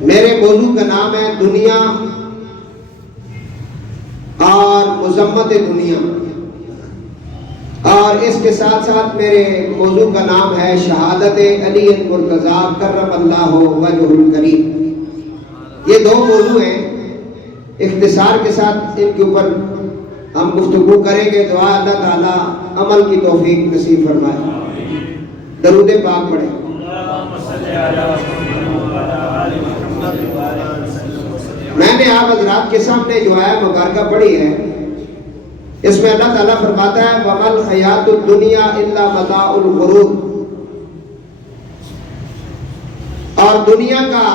میرے موضوع کا نام ہے دنیا اور مذمت دنیا، اور اس کے ساتھ ساتھ میرے موضوع کا نام ہے شہادت علی المرتضیٰ کرم اللہ وجہ الکریم۔ یہ دو موضوع ہیں، اختصار کے ساتھ ان کے اوپر ہم گفتگو کریں گے۔ دعا اللہ تعالیٰ عمل کی توفیق نصیب فرمائے۔ درود پاک پڑھیں۔ میں نے آپ حضرات کے سامنے جو آیت مبارکہ پڑھی ہے، اس میں اللہ تعالیٰ فرماتا ہے وَمَا الْحَيَاةُ الدُّنْيَا إِلَّا مَتَاعُ الْغُرُورِ، اور دنیا کا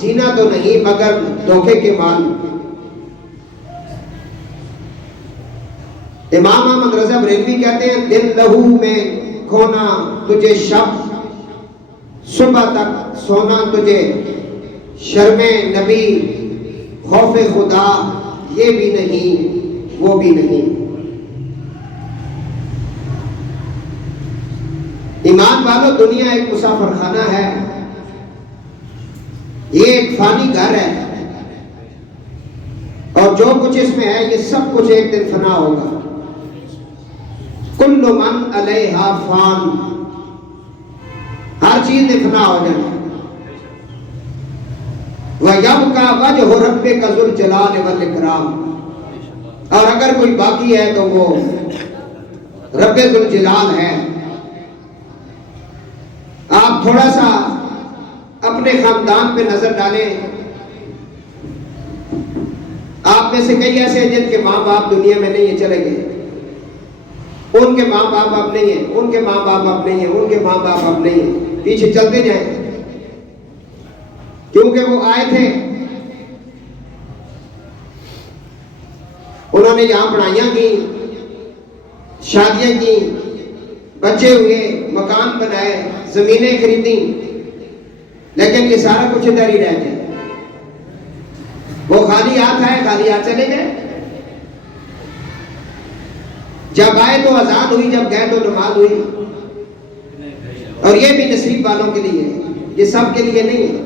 جینا تو نہیں مگر دھوکے کے مال۔ امام احمد رضا بریلوی کہتے ہیں دن لہو میں کھونا تجھے شب، صبح تک سونا تجھے شرم نبی، خوف خدا یہ بھی نہیں وہ بھی نہیں۔ ایمان والو، دنیا ایک مسافر خانہ ہے، یہ ایک فانی گھر ہے، اور جو کچھ اس میں ہے یہ سب کچھ ایک دن فنا ہوگا۔ کل من علیہا فان، ہر چیز نے فنا ہو جانا۔ وَيَبْقَى وَجْهُ رَبِّكَ ذُو الْجَلَالِ وَالْإِكْرَامِ، اور اگر کوئی باقی ہے تو وہ رب ذو الجلال ہے۔ آپ تھوڑا سا اپنے خاندان پہ نظر ڈالیں، آپ میں سے کئی ایسے ہیں جن کے ماں باپ دنیا میں نہیں ہیں، چلے گئے، ان کے ماں باپ اب نہیں ہیں، ان کے ماں باپ اب نہیں ہیں، ان کے ماں باپ اب نہیں ہیں، پیچھے چلتے جائیں، کیونکہ وہ آئے تھے، انہوں نے یہاں پڑھائیاں کی، شادیاں کی، بچے ہوئے، مکان بنائے، زمینیں خریدیں، لیکن یہ سارا کچھ ادھر ہی رہ گیا۔ وہ خالی ہاتھ آئے، خالی ہاتھ چلے گئے، جب آئے تو اذان ہوئی، جب گئے تو نماز ہوئی۔ اور یہ بھی نصیب والوں کے لیے، یہ سب کے لیے نہیں ہے۔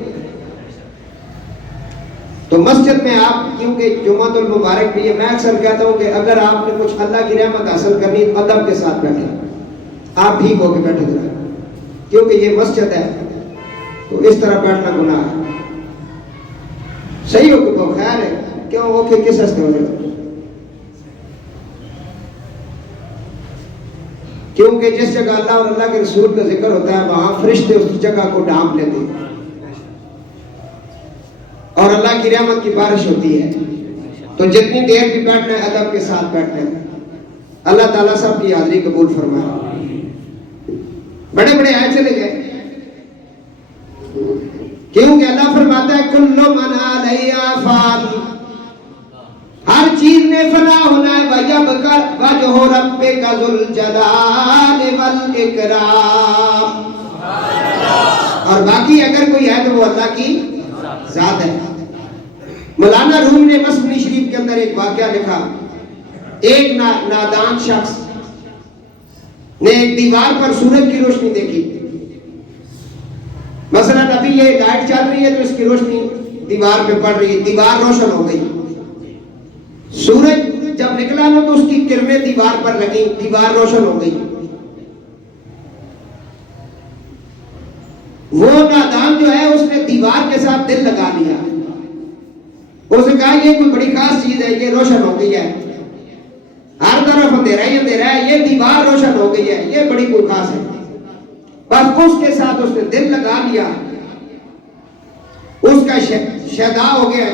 تو مسجد میں آپ، کیونکہ جمعۃ المبارک بھی ہے، میں اکثر کہتا ہوں کہ اگر آپ نے کچھ اللہ کی رحمت حاصل کرنی تو ادب کے ساتھ بیٹھیں، آپ ٹھیک ہو کے بیٹھے جائیں، کیونکہ یہ مسجد ہے تو اس طرح بیٹھنا گناہ ہے۔ صحیح ہو کہ وہ خیر ہے، کیوں وہ کہ کس ہستے ہو جائے، کیونکہ جس جگہ اللہ اور اللہ کے رسول کا ذکر ہوتا ہے وہاں فرشتے اس جگہ کو ڈھانپ لیتے ہیں اور اللہ کی رحمت کی بارش ہوتی ہے۔ تو جتنی دیر بھی بیٹھنا ہے ادب کے ساتھ بیٹھنا ہے۔ اللہ تعالیٰ سب کی حاضری قبول فرمائے۔ بڑے بڑے آئے چلے گئے، کیونکہ اللہ فرماتا ہے کل من علیہا فان، ہر چیز نے فنا ہونا ہے۔ وَيَبْقَى وَجْهُ رَبِّكَ ذُو الْجَلَالِ وَالْإِكْرَامِ، اور باقی اگر کوئی ہے تو وہ اللہ کی ذات ہے۔ مولانا روم نے مثنوی شریف کے اندر ایک واقعہ لکھا، ایک نادان شخص نے ایک دیوار پر سورج کی روشنی دیکھی۔ مثلا ابھی یہ لائٹ چل رہی ہے تو اس کی روشنی دیوار پہ پڑ رہی ہے، دیوار روشن ہو گئی۔ سورج جب نکلا نا تو اس کی کرنیں دیوار پر لگی، دیوار روشن ہو گئی۔ وہ نادان جو ہے اس نے دیوار کے ساتھ دل لگا لیا، اس نے کہا یہ کوئی بڑی خاص چیز ہے، یہ روشن ہو گئی ہے، ہر طرف اندھیرا ہی اندھیرا ہے، یہ دیوار روشن ہو گئی ہے، یہ بڑی کوئی خاص ہے۔ بس اس کے ساتھ اس نے دل لگا لیا، اس کا شیدا ہو گیا۔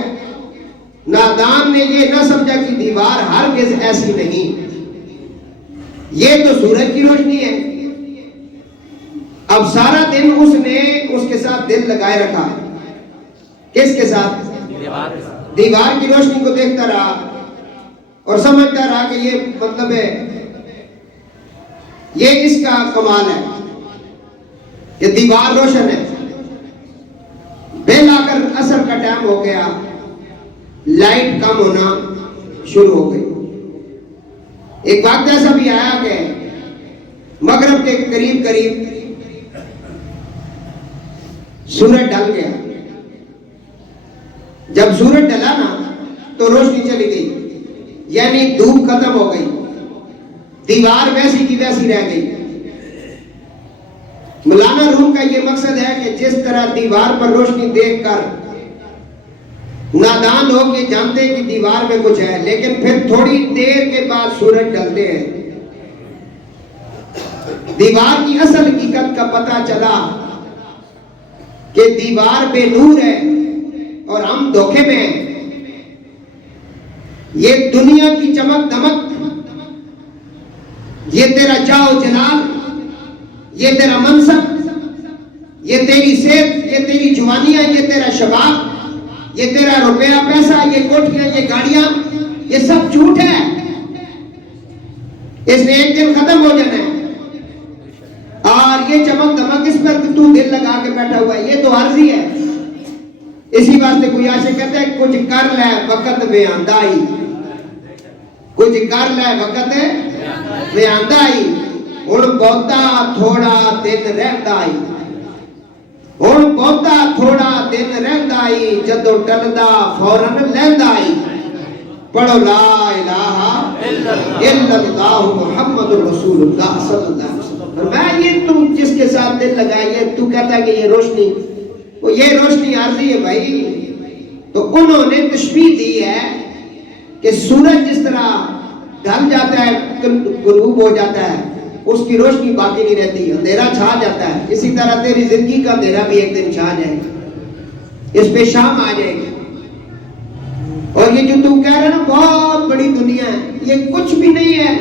نادان نے یہ نہ سمجھا کہ دیوار ہرگز ایسی نہیں، یہ تو سورج کی روشنی ہے۔ اب سارا دن اس نے اس کے ساتھ دل لگائے رکھا، کس کے ساتھ؟ دیوار کی روشنی کو دیکھتا رہا اور سمجھتا رہا کہ یہ مطلب ہے، یہ اس کا کمال ہے کہ دیوار روشن ہے۔ بل آ کر عصر کا ٹائم ہو گیا، لائٹ کم ہونا شروع ہو گئی۔ ایک وقت ایسا بھی آیا کہ مغرب کے قریب قریب سورج ڈل گیا، جب سورج ڈلا نا تو روشنی چلی گئی، یعنی دھوپ ختم ہو گئی، دیوار ویسی کی ویسی رہ گئی۔ مولانا روم کا یہ مقصد ہے کہ جس طرح دیوار پر روشنی دیکھ کر نادان لوگ یہ جانتے ہیں کہ دیوار میں کچھ ہے، لیکن پھر تھوڑی دیر کے بعد سورج ڈلتے ہیں، دیوار کی اصل حقیقت کا پتہ چلا کہ دیوار بے نور ہے اور ہم دھوکے میں ہیں۔ یہ دنیا کی چمک دمک، یہ تیرا جاؤ جلال، یہ تیرا منصب، یہ تیری صحت، یہ تیری جوانیاں، یہ تیرا شباب، یہ تیرا روپیہ پیسہ، یہ کوٹھیاں، یہ گاڑیاں، یہ سب جھوٹ ہے، اس نے ایک دن ختم ہو جانا ہے۔ اور یہ چمک دمک اس پر تو دل لگا کے بیٹھا ہوا ہے، یہ تو عارضی ہے۔ اسی واسطے کوئی عاشق کہتا ہے کچھ کر لے وقت ویاندائی، کچھ کر لے وقت ویاندائی، ہن بہتا تھوڑا دن رہندائی، ہن بہتا تھوڑا دن رہندائی، جدو ٹلدا فوراً لیندائی۔ پڑھو لا الہ الا اللہ محمد رسول اللہ صلی اللہ علیہ وسلم۔ میں یہ تم جس کے ساتھ دل لگائیے، تو کہتا ہے کہ یہ روشنی، وہ یہ روشنی عارضی ہے بھائی۔ تو انہوں نے تشبیہ دی ہے کہ سورج جس طرح ڈھل جاتا ہے، غروب ہو جاتا ہے، اس کی روشنی باقی نہیں رہتی، اندھیرا چھا جاتا ہے، اسی طرح تیری زندگی کا اندھیرا بھی ایک دن چھا جائے گا، اس پہ شام آ جائے گی۔ اور یہ جو تم کہہ رہے نا بہت بڑی دنیا ہے، یہ کچھ بھی نہیں ہے۔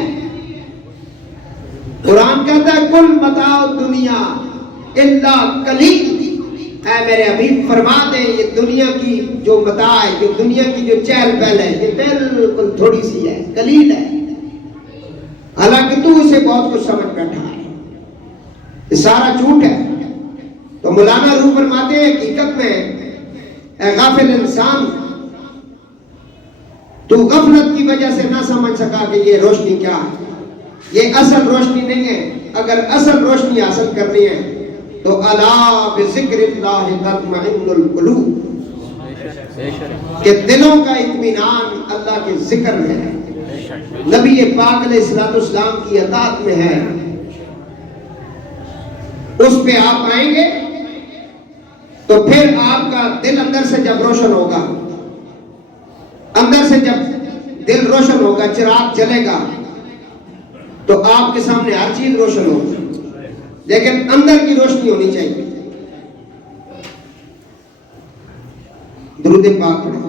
قرآن کہتا ہے کل متاع دنیا الا قلیل، اے میرے حبیب فرما دیں یہ دنیا کی جو متاع ہے، یہ دنیا کی جو چہل پہل ہے، یہ بالکل تھوڑی سی ہے، قلیل ہے، حالانکہ تو اسے بہت کچھ سمجھ بیٹھا ہے، یہ سارا جھوٹ ہے۔ تو مولانا روح فرماتے ہیں حقیقت میں اے غافل انسان، تو غفلت کی وجہ سے نہ سمجھ سکا کہ یہ روشنی کیا ہے، یہ اصل روشنی نہیں ہے۔ اگر اصل روشنی حاصل کرنی ہے تو الا بذکر اللہ تطمئن القلوب، کہ دلوں کا اطمینان اللہ کے ذکر میں ہے، نبی پاک علیہ السلام کی اطاعت میں ہے۔ اس پہ آپ آئیں گے تو پھر آپ کا دل اندر سے جب روشن ہوگا، اندر سے جب دل روشن ہوگا، چراغ جلے گا تو آپ کے سامنے ہر چیز روشن ہوگی، لیکن اندر کی روشنی ہونی چاہیے۔ درود پاک پڑھیں۔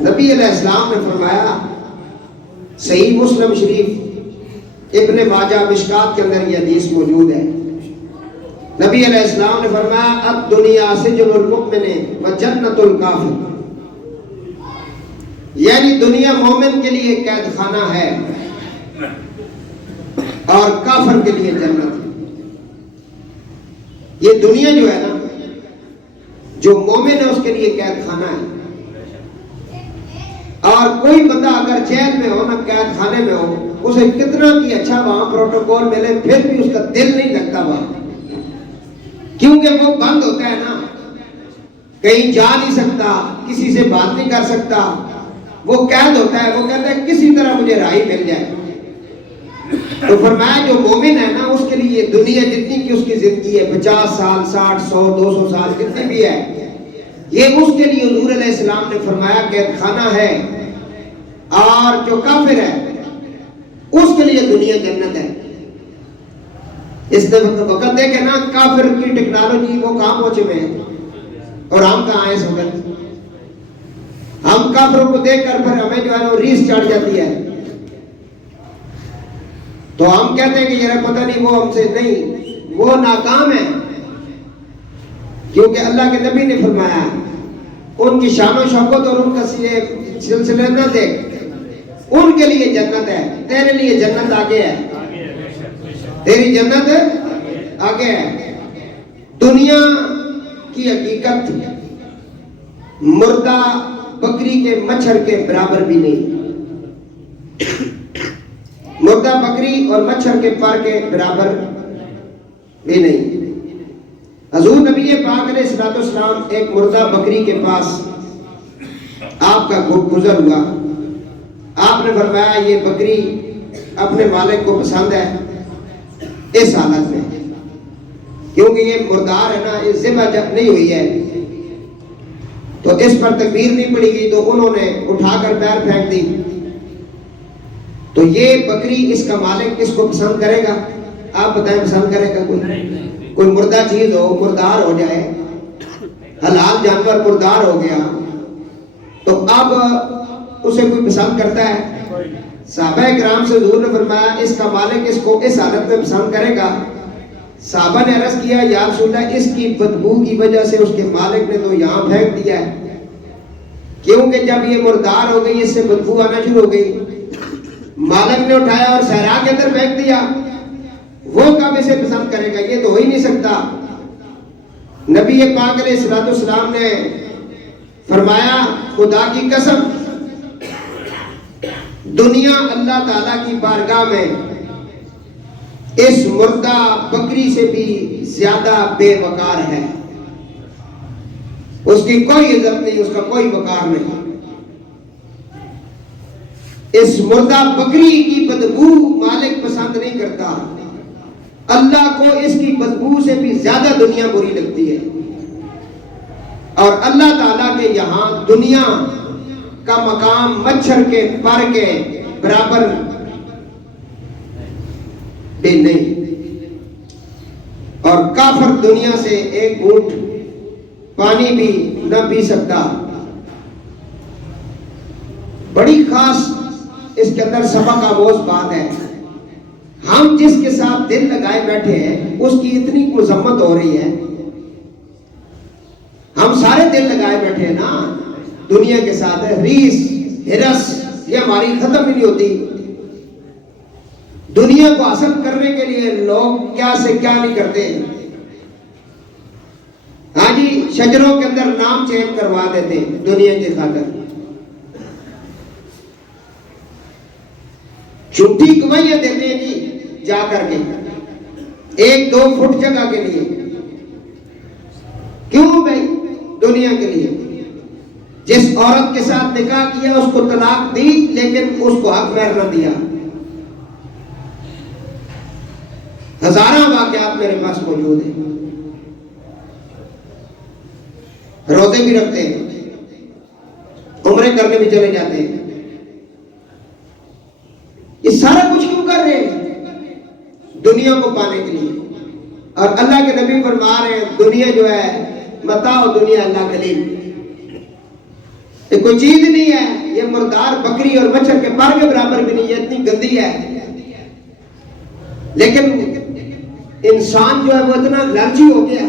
نبی علیہ السلام نے فرمایا، صحیح مسلم شریف ابن ماجہ مشکات کے اندر یہ حدیث موجود ہے، نبی علیہ السلام نے فرمایا الدنیا سجن المؤمن و جنت الکافر، یعنی دنیا مومن کے لیے قید خانہ ہے اور کافر کے لیے جنت ہے۔ یہ دنیا جو ہے نا، جو مومن ہے اس کے لیے قید خانہ ہے، اور کوئی بندہ اگر جیل میں ہو، نہ قید خانے میں ہو، اسے کتنا کی اچھا وہاں پروٹوکول ملے، پھر بھی اس کا دل نہیں لگتا وہاں، کیونکہ وہ بند ہوتا ہے نا، کہیں جا نہیں سکتا، کسی سے بات نہیں کر سکتا، وہ قید ہوتا ہے، وہ کہتا ہے کسی طرح مجھے رہائی مل جائے۔ تو فرمایا جو مومن ہے نا، اس کے لیے دنیا جتنی کی اس کی زندگی ہے، 50 سال 60 100 200 سال جتنی بھی ہے، یہ اس کے لیے حضور علیہ السلام نے فرمایا قید خانہ ہے، اور جو کافر ہے اس کے لیے دنیا جنت ہے۔ اس وقت دیکھیں نا، کافر کی ٹیکنالوجی وہ کہاں پہنچے ہوئے ہیں اور ہم کہاں ہیں اس وقت۔ ہم کافروں کو دیکھ کر پھر ہمیں جو ہے وہ ریس چڑھ جاتی ہے، تو ہم کہتے ہیں کہ یہ پتہ نہیں وہ ہم سے نہیں، وہ ناکام ہے، کیونکہ اللہ کے نبی نے فرمایا ان کی شان و شوکت اور ان کا سلسلہ نہ دیکھ، ان کے لیے جنت ہے، تیرے لیے جنت آگے ہے، تیری جنت آگے ہے۔ دنیا کی حقیقت مردہ بکری کے مچھر کے برابر بھی نہیں، مردہ بکری اور مچھر کے پر کے برابر بھی نہیں۔ حضور نبی پاک علیہ الصلوۃ والسلام ایک مردہ بکری کے پاس آپ کا گزر ہوا. آپ نے فرمایا یہ بکری اپنے مالک کو پسند ہے اس حالت میں، کیونکہ یہ مردار ہے نا، یہ ذبح جب نہیں ہوئی ہے تو اس پر تکبیر نہیں پڑی گئی، تو انہوں نے اٹھا کر پیر پھینک دی. تو یہ بکری اس کا مالک اس کو پسند کرے گا؟ آپ بتائیں پسند کرے گا؟ کوئی مردہ چیز ہو، مردار ہو جائے، حلال جانور مردار ہو گیا تو اب اسے کوئی پسند کرتا ہے؟ صحابہ کرام سے حضور نے فرمایا اس کا مالک اس کو اس حالت میں پسند کرے گا. صحابہ نے عرض کیا یا رسول اللہ اس کی بدبو کی وجہ سے اس کے مالک نے تو یہاں پھینک دیا ہے، کیونکہ جب یہ مردار ہو گئی اس سے بدبو آنا شروع ہو گئی، مالک نے اٹھایا اور صحرا کے اندر پھینک دیا، وہ کب اسے پسند کرے گا؟ یہ تو ہو ہی نہیں سکتا. نبی پاک علیہ الصلوۃ والسلام نے فرمایا خدا کی قسم دنیا اللہ تعالیٰ کی بارگاہ میں اس مردہ بکری سے بھی زیادہ بے وقار ہے. اس کی کوئی عزت نہیں، اس کا کوئی وقار نہیں. اس مردہ بکری کی بدبو مالک پسند نہیں کرتا، اللہ کو اس کی بدبو سے بھی زیادہ دنیا بری لگتی ہے. اور اللہ تعالیٰ کے یہاں دنیا کا مقام مچھر کے پر کے برابر بھی نہیں. اور کافر دنیا سے ایک گھونٹ پانی بھی نہ پی سکتا. بڑی خاص اس کے اندر سبق آموز بات ہے. ہم جس کے ساتھ دل لگائے بیٹھے ہیں اس کی اتنی مذمت ہو رہی ہے. ہم سارے دل لگائے بیٹھے ہیں نا دنیا کے ساتھ، ریس ہرس یہ ہماری ختم ہی نہیں ہوتی. دنیا کو حاصل کرنے کے لیے لوگ کیا سے کیا نہیں کرتے. ہاں جی، شجروں کے اندر نام چینج کروا دیتے ہیں دنیا کی خاطر. جھوٹی گواہیاں دیتے ہیں جی جا کر کے 1-2 فٹ جگہ کے لیے. کیوں بھائی؟ دنیا کے لیے. جس عورت کے ساتھ نکاح کیا اس کو طلاق دی لیکن اس کو حق مہر نہ دیا. ہزاروں واقعات میرے پاس موجود ہیں. روزے بھی رکھتے ہیں، عمرے کرنے بھی چلے جاتے ہیں. یہ سارا کچھ کیوں کر رہے ہیں؟ دنیا کو پانے کے لیے. اور اللہ کے نبی فرما رہے ہیں دنیا جو ہے متاع دنیا اللہ قلیل، یہ کوئی چیز نہیں ہے. یہ مردار بکری اور مچھر کے پر کے برابر بھی نہیں، یہ اتنی گندی ہے. لیکن انسان جو ہے وہ اتنا لالچی ہو گیا،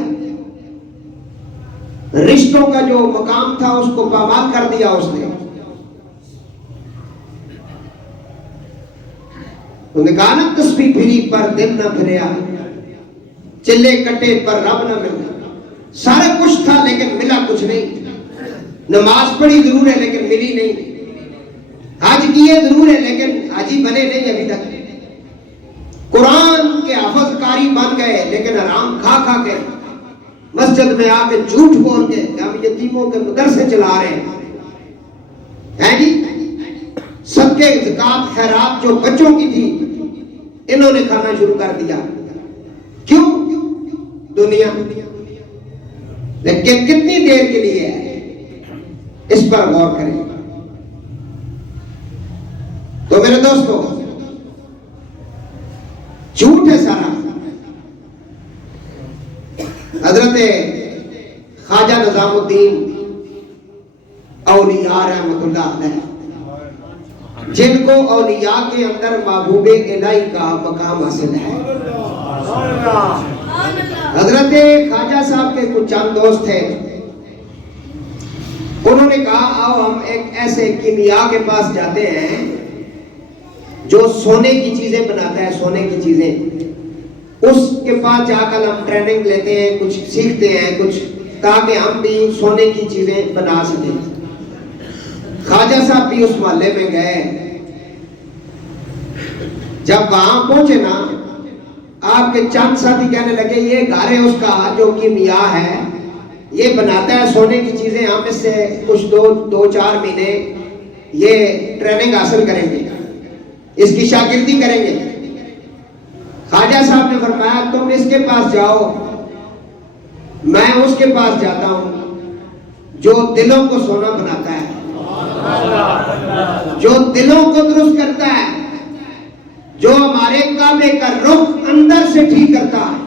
رشتوں کا جو مقام تھا اس کو پامال کر دیا اس نے. انہوں نے کہا نا تسبیح پھری پر دل نہ پھریا، چلے کٹے پر رب نہ ملا. سارا کچھ تھا لیکن ملا کچھ نہیں. نماز پڑھی ضرور ہے لیکن ملی نہیں. حج کیے ضرور ہے لیکن حاجی بنے نہیں ابھی تک. قرآن کے حافظ قاری بن گئے لیکن حرام کھا کھا کے مسجد میں آ کے جھوٹ بول کے ہم یتیموں کے مدرسے چلا رہے ہیں جی. صدقے زکات خیرات جو بچوں کی تھی انہوں نے کھانا شروع کر دیا. کیوں؟ دنیا. لیکن کتنی دیر کے لیے ہے اس پر غور کریں. تو میرے دوستوں جھوٹ ہے سارا. حضرت خواجہ نظام الدین اولیاء رحمت اللہ علیہ جن کو اولیاء کے اندر محبوب الہی کا مقام حاصل ہے. حضرت خواجہ صاحب کے کچھ چند دوست تھے، انہوں نے کہا آؤ ہم ایک ایسے کیمیا کے پاس جاتے ہیں جو سونے کی چیزیں بناتا ہے. سونے کی چیزیں اس کے پاس جا کر ہم ٹریننگ لیتے ہیں، کچھ سیکھتے ہیں کچھ، تاکہ ہم بھی سونے کی چیزیں بنا سکیں. خواجہ صاحب بھی اس محلے میں گئے. جب وہاں پہنچے نا آپ کے چند ساتھی کہنے لگے یہ گھر ہے اس کا جو کیمیا ہے، یہ بناتا ہے سونے کی چیزیں، ہم اس سے کچھ دو چار مہینے یہ ٹریننگ حاصل کریں گے، اس کی شاگردی کریں گے۔ خواجہ صاحب نے فرمایا تم اس کے پاس جاؤ، میں اس کے پاس جاتا ہوں جو دلوں کو سونا بناتا ہے، جو دلوں کو درست کرتا ہے، جو ہمارے کعبے کا رخ اندر سے ٹھیک کرتا ہے۔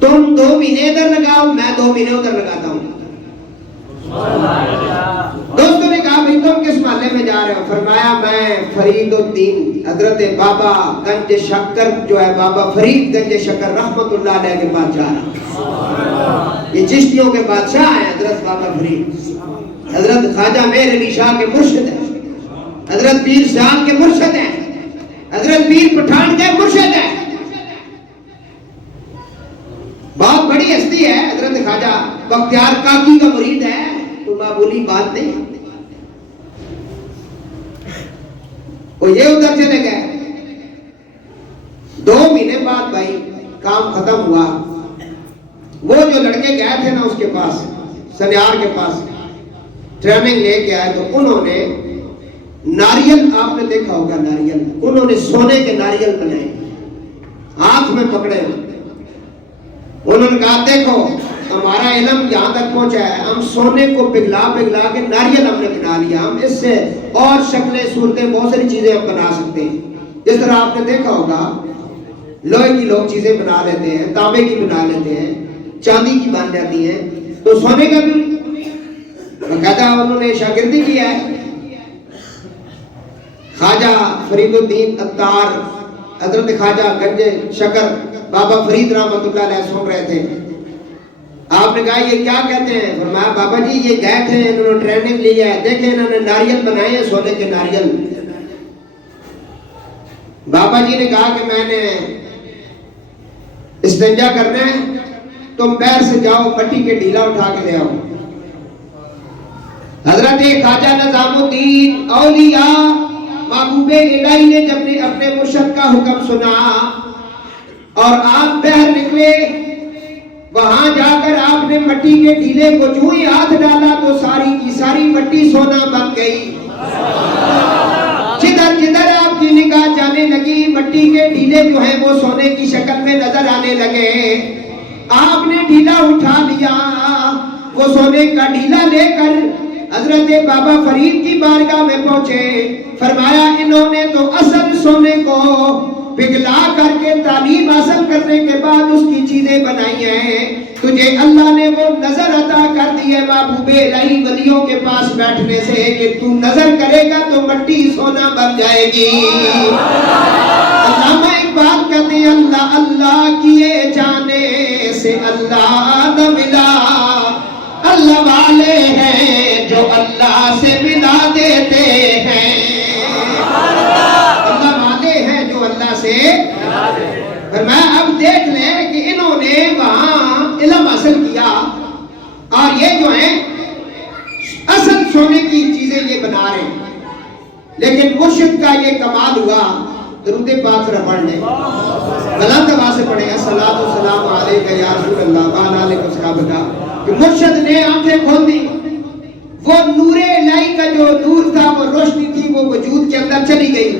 تم 2 مہینے ادھر لگاؤ، میں 2 مہینے ادھر لگاتا ہوں۔ دوستوں نے کہا بھائی تم کس محلے میں جا رہے ہو؟ فرمایا میں فرید الدین حضرت بابا گنج شکر جو ہے بابا فرید گنج شکر رحمت اللہ علیہ کے پاس جا رہا ہوں۔ یہ چشتیوں کے بادشاہ ہیں حضرت بابا فرید، حضرت خواجہ میر علی شاہ کے مرشد ہیں، حضرت پیر شاہ کے مرشد ہیں، حضرت پیر پٹھان کے مرشد ہیں۔ بہت بڑی ہستی ہے حضرت خواجہ بختیار کاکی کا مرید ہے، تو معمولی بات نہیں۔ وہ یہ ادھر چلے گئے، 2 مہینے بعد بھائی کام ختم ہوا۔ وہ جو لڑکے گئے تھے نا اس کے پاس، سنیار کے پاس ٹریننگ لے کے آئے، تو انہوں نے ناریل، آپ نے دیکھا ہوگا ناریل، انہوں نے سونے کے ناریل بنائے، ہاتھ میں پکڑے۔ انہوں نے کہا دیکھو ہمارا علم یہاں تک پہنچا ہے، ہم سونے کو پگھلا پگھلا کے ناریل ہم نے بنا لیا، ہم اس سے اور شکلیں صورتیں بہت ساری چیزیں ہم بنا سکتے ہیں۔ جس طرح آپ نے دیکھا ہوگا لوہے کی لوگ چیزیں بنا لیتے ہیں، تانبے کی بنا لیتے ہیں، چاندی کی بن جاتی ہیں، تو سونے کا بھی باقاعدہ انہوں نے شاگردی کیا ہے۔ خواجہ فرید الدین عطار حضرت خواجہ گنج شکر بابا فرید رحمت اللہ علیہ سن رہے تھے۔ آپ نے کہا یہ کیا کہتے ہیں؟ فرمایا بابا جی یہ گئے تھے، انہوں نے ٹریننگ لی ہے، دیکھیں انہوں نے ناریل بنائے ہیں، سونے کے ناریل۔ بابا جی نے کہا کہ میں نے استنجا کرنا ہے، تم پیر سے جاؤ مٹی کے ڈھیلا اٹھا کے لے آؤ۔ حضرت خواجہ نظام الدین اولیاء محبوب الہی نے جب نے اپنے مرشد کا حکم سنا اور آپ باہر نکلے، وہاں جا کر آپ نے مٹی کے ڈھیلے کو جو ہی ہاتھ ڈالا تو ساری کی ساری مٹی سونا بن گئی۔ جدھر جدھر آپ کی نگاہ جانے لگی مٹی کے ڈھیلے جو ہیں وہ سونے کی شکل میں نظر آنے لگے۔ آپ نے ڈھیلا اٹھا لیا، وہ سونے کا ڈھیلا لے کر حضرت بابا فرید کی بارگاہ میں پہنچے۔ فرمایا انہوں نے تو اصل سونے کو پگھلا کر کے تعلیم حاصل کرنے کے بعد اس کی چیزیں بنائی ہیں، تجھے اللہ نے وہ نظر عطا کر دی ہے محبوب الہی ولیوں کے پاس بیٹھنے سے کہ تو نظر کرے گا تو مٹی سونا بن جائے گی۔ علامہ اقبال کہتے ہیں اللہ اللہ کیے جانے سے اللہ نہ ملا، اللہ والے ہیں جو اللہ سے ملا دیتے ہیں، اللہ والے ہیں جو اللہ سے۔ فرمایا اب دیکھ لیں کہ انہوں نے وہاں علم حاصل کیا اور یہ جو ہیں اصل سونے کی چیزیں یہ بنا رہے ہیں، لیکن مرشد کا یہ کمال ہوا۔ درود پاک ذرا پڑھ لیں، بلند آواز سے پڑھیں الصلاۃ والسلام علیک یا رسول اللہ وعلی آلہ وصحبہ، کہ مرشد نے آنکھیں کھول دی، وہ نور الہی کا جو نور تھا، وہ روشنی تھی، وہ وجود کے اندر چلی گئی۔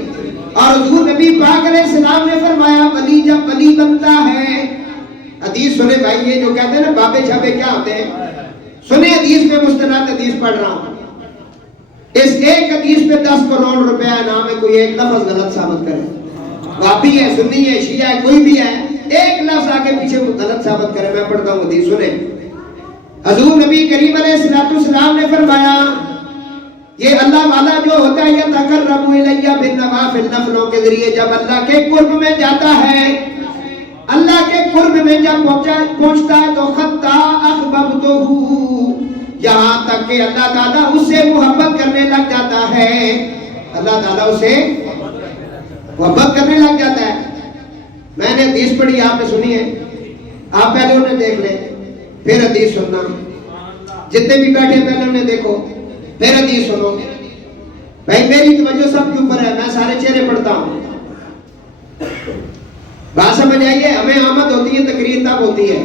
اور حضور نبی پاک علیہ السلام نے فرمایا ولی جب ولی بنتا ہے، حدیث سنے بھائی، یہ جو کہتے ہیں نا بابے چھابے کیا ہوتے ہیں، سنے حدیث میں مستند حدیث پڑھ رہا ہوں، اس ایک حدیث پہ 10 کروڑ روپے انعام ہے، کوئی ایک لفظ غلط ثابت کرے، وابی ہے، سنی ہے، شیعہ ہے، کوئی بھی ہے، ایک لفظ آگے پیچھے غلط ثابت کرے، میں پڑھتا ہوں حدیث سنے۔ حضور نبی کریم علیہ السلام نے فرمایا یہ اللہ والا جو ہوتا ہے یہ تقرب الیہ بالنوافل، نفلوں کے ذریعے جب اللہ کے قرب میں جاتا ہے، اللہ کے قرب میں جب پہنچتا ہے تو خطا احببتہ، یہاں تک کہ اللہ تعالیٰ اس سے محبت کرنے لگ جاتا ہے، اللہ تعالیٰ اسے محبت کرنے لگ جاتا ہے۔ میں نے حدیث پڑھی، آپ نے سنی ہے، آپ پہلے انہیں دیکھ لیں پھر حدیث سننا، جتنے بھی بیٹھے پہلے انہیں دیکھو پھر حدیث سنو۔ بھائی میری توجہ سب کے اوپر ہے، میں سارے چہرے پڑھتا ہوں۔ بات سمجھ آئیے؟ ہمیں آمد ہوتی ہے تقریر تب ہوتی ہے.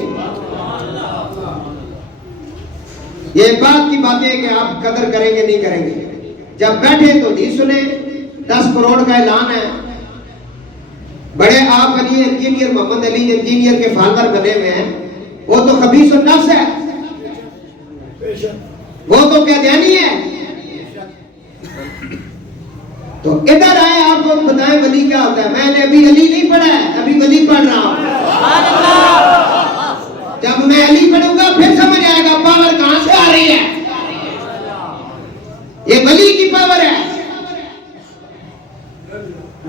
یہ بات کی باتیں ہیں کہ آپ قدر کریں گے نہیں کریں گے. جب بیٹھے تو نہیں سنیں. 10 کروڑ کا اعلان ہے. بڑے آپ علی انجینئر محمد علی انجینئر کے فالر بنے ہوئے ہیں. وہ تو خبیث النفس ہے, وہ تو قیدیانی ہے. تو ادھر آئے آپ کو بتائیں ولی کیا ہوتا ہے. میں نے ابھی علی نہیں پڑھا ہے, ابھی ولی پڑھ رہا ہوں. جب میں علی پڑھوں گا پھر سمجھ آئے گا پاور کہاں سے آ رہی ہے. یہ ولی کی پاور ہے.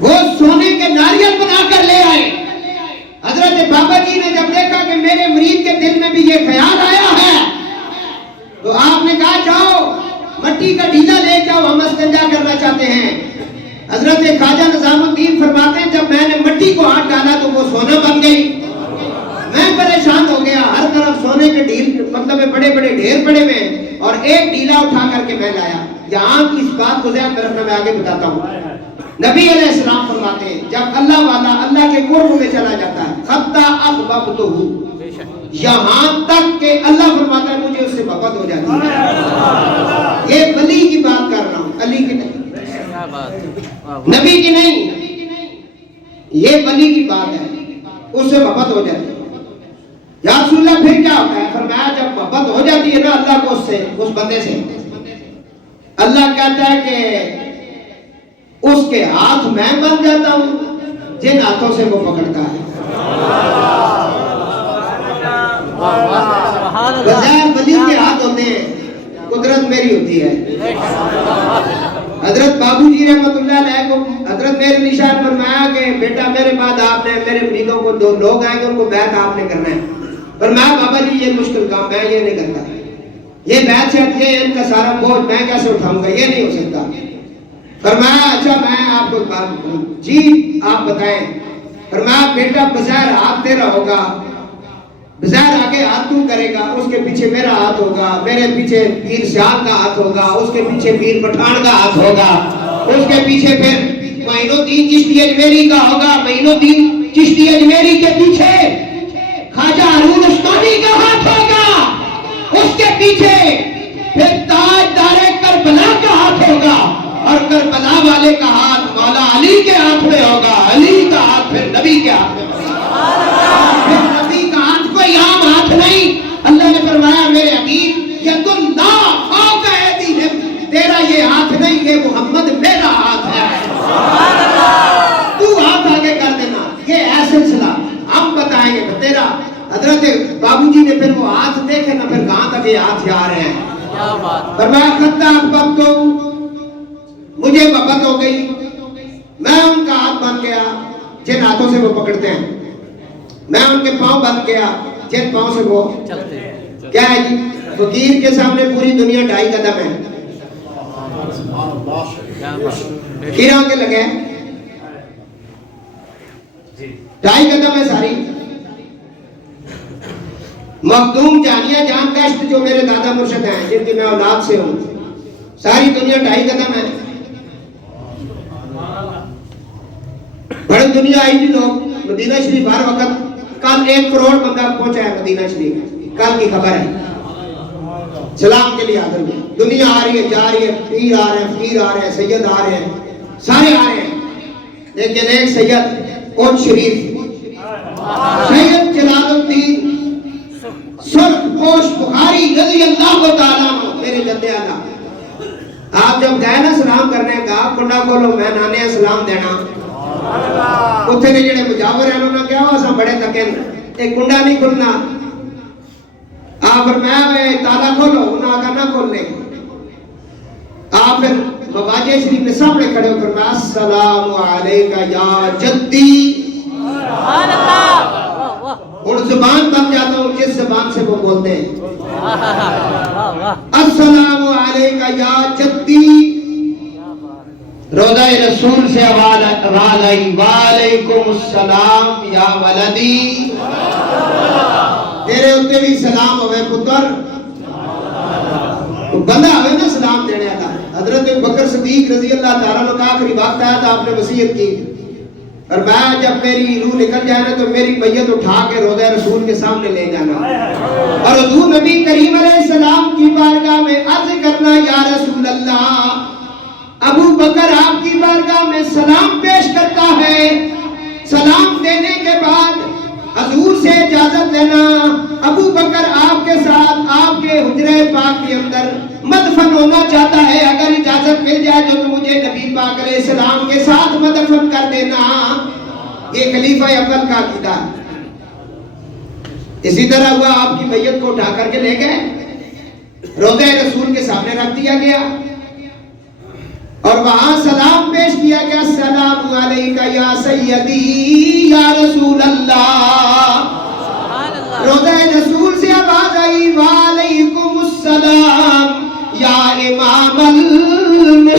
وہ سونے کے ناریل بنا کر لے آئے. حضرت بابا جی نے جب دیکھا کہ میرے مرید کے دل میں بھی یہ خیال آیا ہے تو آپ نے کہا جاؤ مٹی کا ڈھیلا لے جاؤ, ہم استنجا کرنا چاہتے ہیں. حضرت خواجہ نظام الدین فرماتے ہیں جب میں نے مٹی کو ہاتھ ڈالا تو وہ سونا بن گئی. میں پریشان ہو گیا, ہر طرف سونے کے ڈھیل مطلب بڑے بڑے ڈھیر پڑے ہوئے اور ایک ڈھیلا اٹھا کر کے میں لایا. یہاں کی اس بات کو ذہن میں رکھنا, میں آگے بتاتا ہوں. نبی علیہ السلام فرماتے ہیں جب اللہ والا اللہ کے قرب میں چلا جاتا ہے حتی احببتہ, یہاں تک کہ اللہ فرماتا ہے مجھے اس سے محبت ہو جاتی ہے. یہ ولی کی بات کر رہا ہوں, علی کی نہیں, نبی کی نہیں. یہ ولی کی بات ہے, اس سے محبت ہو جاتی ہے. یا رسول اللہ پھر کیا ہوتا ہے؟ فرمایا جب محبت ہو جاتی ہے نا اللہ کو اس بندے سے, اللہ کہتا ہے کہ اس کے ہاتھ میں بن جاتا ہوں جن ہاتھوں سے وہ پکڑتا ہے. بغیر ولی کے ہاتھ ہوتے ہیں, قدرت میری ہوتی ہے. حضرت بابو جی رحمت اللہ علیہ کو حضرت میرے نشان فرمایا کہ بیٹا میرے بعد آپ نے میرے مریدوں کو دو لوگ آئیں گے ان کو بیعت آپ نے کرنا ہے. فرمایا بابا جی یہ مشکل کام, میں یہ نہیں کرتا. یہ بیعت سے ہٹ کے ان کا سارا بوجھ میں کیسے اٹھاؤں گا, یہ نہیں ہو سکتا. فرمایا اچھا میں آپ کو بات بتاؤں, جی آپ بتائیں. فرمایا بیٹا بظاہر ہاتھ تیرا ہوگا, بظاہر آگے ہاتھ تو کرے گا, اس کے پیچھے میرا ہاتھ ہوگا, میرے پیچھے پیر شاہ کا ہاتھ ہوگا, اس کے پیچھے پیر پٹھان کا ہاتھ ہوگا, اس کے پیچھے پھر معین الدین چشتی اجمیری کا ہوگا, معین الدین چشتی اجمیری کے پیچھے خواجہ ہارون عثمانی کا ہاتھ ہوگا, اس کے پیچھے پھر تاجدار کربلا کا ہاتھ ہوگا, اور کربلا والے کا ہاتھ مولا علی کے ہاتھ میں ہوگا, علی کا ہاتھ پھر نبی کے ہاتھ میں ہوگا. پھر نبی کا ہاتھ کوئی عام ہاتھ نہیں. اللہ نے فرمایا میرے حبیب ید اللہ فوق ایدیہم, تیرا یہ ہاتھ نہیں, یہ محمد میرا ہاتھ ہے. تو ہاتھ آگے کر دینا, یہ ہے سلسلہ, ہم بتائیں گے تیرا. حضرت بابو جی نے پھر وہ ہاتھ دیکھے نا, پھر کہاں تک یہ ہاتھ جا رہے ہیں. فرمایا خطہ احببتہ, مجھے محبت ہو گئی, میں ان کا ہاتھ بن گیا جن ہاتھوں سے وہ پکڑتے ہیں, میں ان کے پاؤں بن گیا جن پاؤں سے وہ چلتے ہیں. کیا ہے جی, فقیر کے سامنے پوری دنیا 2.5 قدم ہے. فقیراں کے لگے 2.5 قدم ہے ساری. مخدوم جانیہ جان کشت جو میرے دادا مرشد ہیں جن کی میں اولاد سے ہوں, ساری دنیا 2.5 قدم ہے. بڑی دنیا آئی جی لوگ مدینہ شریف ہر وقت. کل 1 کروڑ بندہ پہنچا ہے مدینہ شریف, کل کی خبر ہے. سلام کے لیے حاضر ہوئے, دنیا آ رہی ہے جا رہی ہے, پیر آ رہے ہیں, فقیر آ رہے ہیں, سید آ رہے ہیں, سارے آ رہے ہیں. لیکن ایک سید کوٹ شریف سید جلال الدین سرخ پوش بخاری رضی اللہ تعالیٰ عنہ, میرے جد اعلیٰ, آپ جب گئے نا سلام کرنے کا کنڈا کھولو, میں نانے سلام دینا. اتنے نے جڑے مجاور ہیں انہوں نے کیا ہوا سا بڑے تکے ایک کنڈا نہیں کھلنا. آپ فرمایا تالا کھولو, انہوں نے کہا نہ کھولنے. آپ پھر مواجہ شریف نے سامنے کھڑے ہو فرمایا السلام علیکہ یا جدی. اور زبان بن جاتا ہوں جس زبان سے وہ بولتے ہیں. السلام علیکہ یا جدی. روضہ رسول سے آواز آئی وعلیکم السلام یا ولدی. تیرے اتنے بھی سلام ہوئے پتر. بندہ ہوئے نا سلام دینے والا. حضرت بکر صدیق رضی اللہ تعالیٰ عنہ کا آخری وقت آیا تھا, آپ نے وصیت کی اور میں جب میری روح نکل جائے نا تو میری میت اٹھا کے روضہ رسول کے سامنے لے جانا اور حضور نبی کریم علیہ السلام کی بارگاہ میں عرض کرنا یا رسول اللہ ابو بکر آپ کی بارگاہ میں سلام پیش کرتا ہے، سلام دینے کے بعد حضور سے اجازت لینا، ابو بکر آپ کے ساتھ آپ کے حجرہ پاک کے اندر مدفن ہونا چاہتا ہے، اگر اجازت مل جائے تو مجھے نبی پاک علیہ السلام کے ساتھ مدفن کر دینا۔ یہ خلیفہ اول کا عقیدہ ہے۔ اسی طرح ہوا آپ کی میت کو اٹھا کر کے لے گئے، روضہ رسول کے سامنے رکھ دیا گیا اور وہاں سلام پیش کیا گیا، السلام علیکہ یا سیدی یا رسول اللہ۔ روضہ رسول سے آواز آئی وعلیکم السلام یا امام المسلمین۔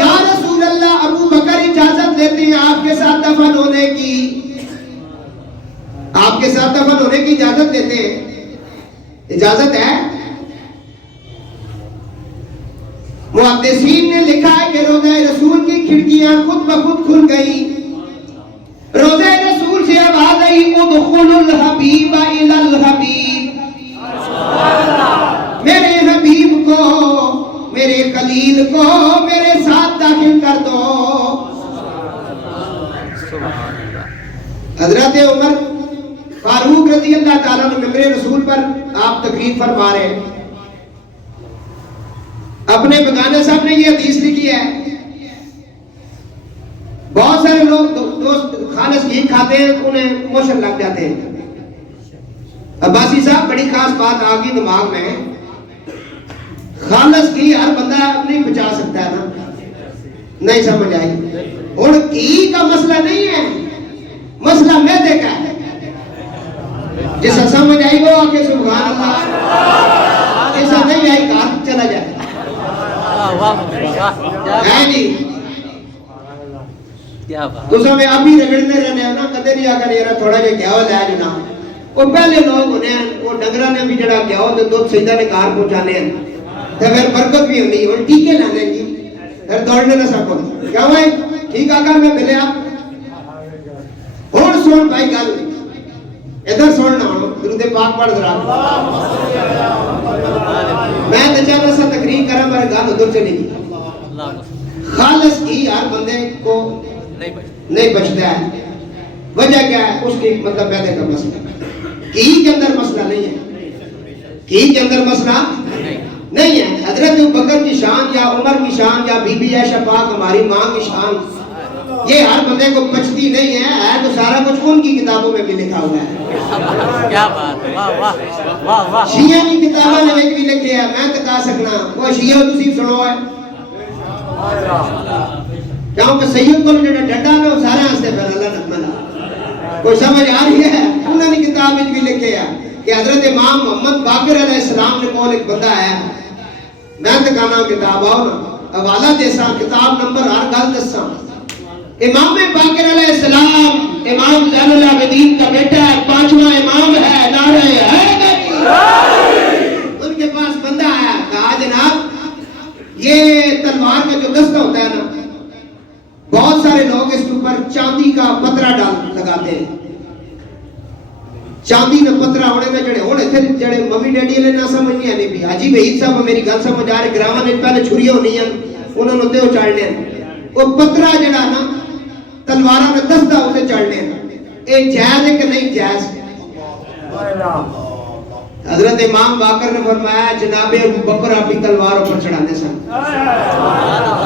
یا رسول اللہ ابو بکر اجازت لیتے ہیں آپ کے ساتھ دفن ہونے کی، آپ کے ساتھ دفن ہونے کی اجازت دیتے ہیں، اجازت ہے؟ محدثین نے لکھا ہے کہ روضہ رسول کی کھڑکیاں خود بخود کھل گئی، روضہ رسول سے آواز آئی ادخلوا الحبیب الی الحبیب، میرے حبیب کو میرے خلیل کو میرے ساتھ داخل کر دو۔ حضرت عمر فاروق رضی اللہ تعالیٰ عنہ ممبر رسول پر آپ تقریر فرما رہے ہیں، اپنے بگانے صاحب نے یہ حدیث لکھی ہے، بہت سارے لوگ دوست خالص گھی کھاتے ہیں انہیں موشن لگ جاتے ہیں۔ عباسی صاحب بڑی خاص بات آگئی دماغ میں، خالص گھی ہر بندہ نہیں بچا سکتا ہے نا، نہیں سمجھ آئی؟ اور گھی کا مسئلہ نہیں ہے، مسئلہ میدے کا ہے، جیسا سمجھ آئی وہ آکے سبحان اللہ، جیسا نہیں آئی کار چلا جائے ہے جی۔ تو سمیں ابھی رگڑنے رہنے ہیں نا، کدے نہیں آگا نہیں رہا تھوڑا جا کیا ہو لائے جنا، وہ پہلے لوگ ہونے ہیں وہ ڈنگرہ نے بھی جڑا کیا ہو تو دو سیدہ نے کار پہنچانے ہیں تو پھر برکت بھی ہونی اور ٹیکے لانے جی پھر دوڑنے نہ سکو کیا ہوئے ٹھیک آگا میں ملے آپ اور سن بھائی گل ادھر سننا ہوں درود پاک پڑھ ذرا میں تجانا سا تقریر کرا میرے گال ادھر چلی گی۔ خالص کی ہر بندے کو نہیں بچتا ہے، وجہ کیا ہے اس کی مطلب پیدے کا مسئلہ، کی کے اندر مسئلہ نہیں ہے، کی کے اندر مسئلہ نہیں ہے۔ حضرت بکر کی شان یا عمر کی شان یا بی بی عائشہ پاک ہماری ماں کی شان یہ ہر بندے کو بچتی نہیں ہے تو سارا کچھ ان کی کتابوں میں بھی لکھا ہوا ہے۔ کیا بات، واہ واہ واہ واہ، شیعہ کی کتابوں نے بھی لکھے ہے، میں تکا سکنا وہ شیعہ تسی سنو ہے کیونکہ سید کو جڑا ڈنڈا نے وہ سارے ہستے پھر اللہ نکملا کوئی سمجھ آ رہی ہے؟ انہوں نے کتاب میں بھی لکھے ہے کہ حضرت امام محمد باقر علیہ السلام نے کون ایک بندہ ہے، میں تکانا کتاب آؤ نا حوالہ دیسا کتاب نمبر ہر گل دسا، امام باقر علیہ السلام امام زین العابدین کا بیٹا ہے، پانچواں امام ہے، نعرہ حیدر، ان کے پاس بندہ آیا کہا جناب یہ تلوار کا جو دستہ ہوتا ہے نا بہت سارے لوگ اس کے اوپر چاندی کا پترا ڈال لگاتے ہیں، چاندی نے پترا ہونے میں ہونے تھے جڑے ممی ڈیڈی نے نہ سمجھ نہیں آنی بھی حاجی وحید صاحب میری گل سمجھ آ رہے گراواں نے پہلے چھریاں ہونی ہیں انہوں نے تے چڑھنے وہ پترا جڑا نا تلواراں نے دستہ تے چڑھنے اے جائز ہے کہ نہیں جائز؟ حضرت امام باقر نے فرمایا جناب ابو بکر اپنی تلواروں پر چڑھانے سن،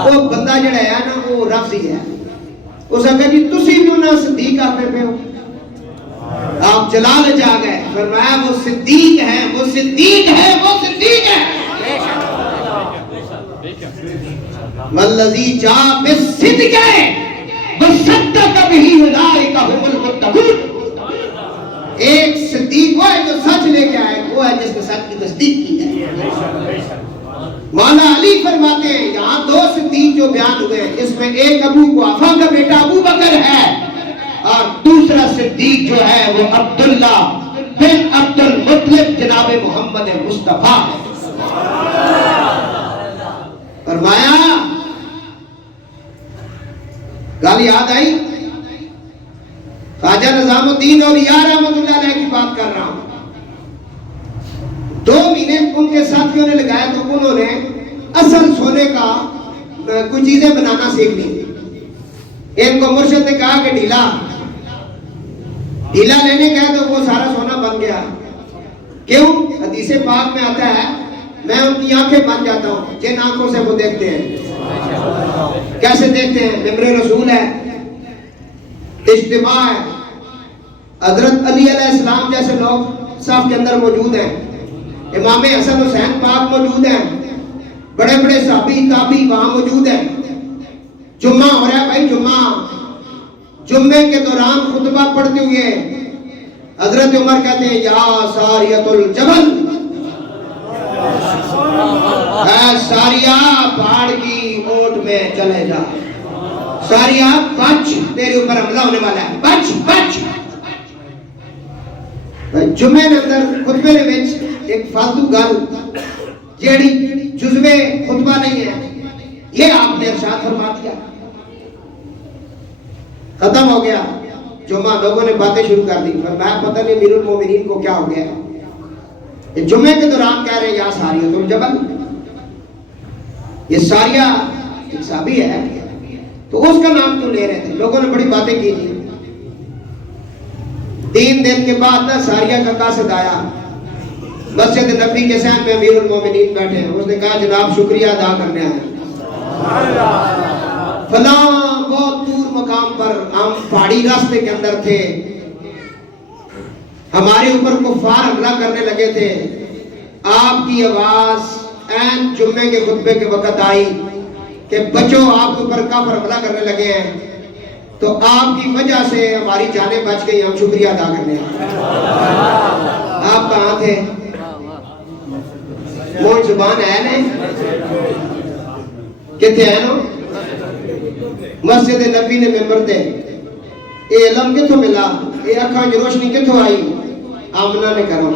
وہ بندہ جڑا ہے نا وہ رفضی ہے، اس نے جی تسی بھی انہاں صدیق آتے پہ ہو، آپ جلال جا گئے، فرمایا وہ صدیق ہے وہ صدیق ہے وہ صدیق ہے، والذی جاء بالصدق وصدق به اولئک هم المتقون، ایک صدیق وہ ہے جو سچ لے کے آئے، وہ ہے جس نے سچ کی تصدیق کی ہے۔ مولا علی فرماتے ہیں یہاں دو صدیق جو بیان ہوئے ہیں اس میں ایک ابو قحافہ کا بیٹا ابو بکر ہے اور دوسرا صدیق جو ہے وہ عبداللہ بن عبد المطلب جناب محمد مصطفیٰ ہے۔ اور فرمایا گل یاد آئی؟ خواجہ نظام الدین اولیاء رحمۃ اللہ علیہ کی بات کر رہا ہوں. 2 مہینے ان کے ساتھیوں نے لگایا تو انہوں نے اصل سونے کا کچھ چیزیں بنانا سیکھ لی. ان کو مرشد نے کہا کہ ڈھیلا لینے گئے تو وہ سارا سونا بن گیا. کیوں؟ حدیث پاک میں آتا ہے میں ان کی آنکھیں بن جاتا ہوں جن آنکھوں سے وہ دیکھتے ہیں. کیسے دیکھتے ہیں؟ ممبر رسول ہے، اجتماع ہے، حضرت علی علیہ السلام جیسے لوگ صف کے اندر موجود ہیں، امام حسن حسین پاک موجود ہیں، بڑے بڑے صحابی تابعی وہاں موجود ہیں. جمعہ ہو رہا ہے بھائی، جمعے کے دوران خطبہ پڑھتے ہوئے حضرت عمر کہتے ہیں یا ساریۃ الجبل، اے ساریہ پہاڑ کی اوٹ میں چلے جا، ساریہ بچ، تیرے اوپر حملہ ہونے والا ہے، بچ بچ. جمعے کے اندر خطبے کے وچ ایک فالتو گل جیڑی جزوے خطبہ نہیں ہے، یہ آپ نے ارشاد فرما دیا، ختم ہو گیا. جمعہ لوگوں نے باتیں شروع کر دی، فرمایا پتہ نہیں امیر المومنین کو کیا ہو گیا. یہ جمعے کے دوران کہہ رہے ہیں یا ساریۃ الجبل. یہ ساریہ ایک صحابی ہے تو اس کا نام کیوں لے رہے تھے؟ لوگوں نے بڑی باتیں کی. 3 دن کے بعد نا ساریہ کا قاصد آیا، مسجد نبی کے صحن میں امیر المومنین بیٹھے ہیں. اس نے کہا جناب شکریہ ادا کرنے آئے، فلاں بہت دور مقام پر ہم پہاڑی راستے کے اندر تھے، ہمارے اوپر کفار حملہ کرنے لگے تھے، آپ کی آواز عین جمعے کے خطبے کے وقت آئی کہ بچو آپ کے اوپر کافر حملہ کرنے لگے ہیں، تو آپ کی وجہ سے ہماری جانیں بچ گئی، ہم شکریہ ادا کرنے آئے. آپ کہاں تھے؟ وہ زبان ہے نا کتنے ہیں نا مسجد نبی نے ممبر تے. یہ علم کتوں ملا، یہ اکھاں کی روشنی کتوں آئی؟ آمنہ نے کرو.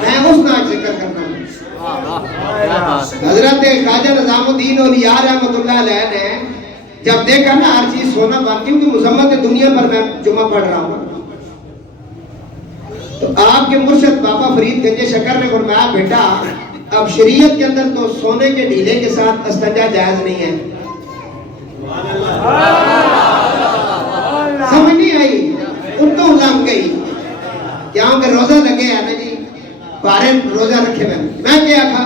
میں اس ناچ ذکر کرنا ہوں. حضرت خواجہ نظام الدین اولیاء رحمۃ اللہ علیہ نے جب دیکھا نا ہر چیز سونا بات، کیونکہ مذمت دنیا پر میں جمعہ پڑھ رہا ہوں، تو آپ کے مرشد بابا فرید گنج شکر نے فرمایا بیٹا اب شریعت کے اندر تو سونے کے ڈھیلے کے ساتھ استنجا جائز نہیں ہے. سمجھ نہیں آئی؟ ان تو لگ گئی کیا کہ روزہ لگے ہے نا جی، بارے روزہ رکھے میں کیا تھا.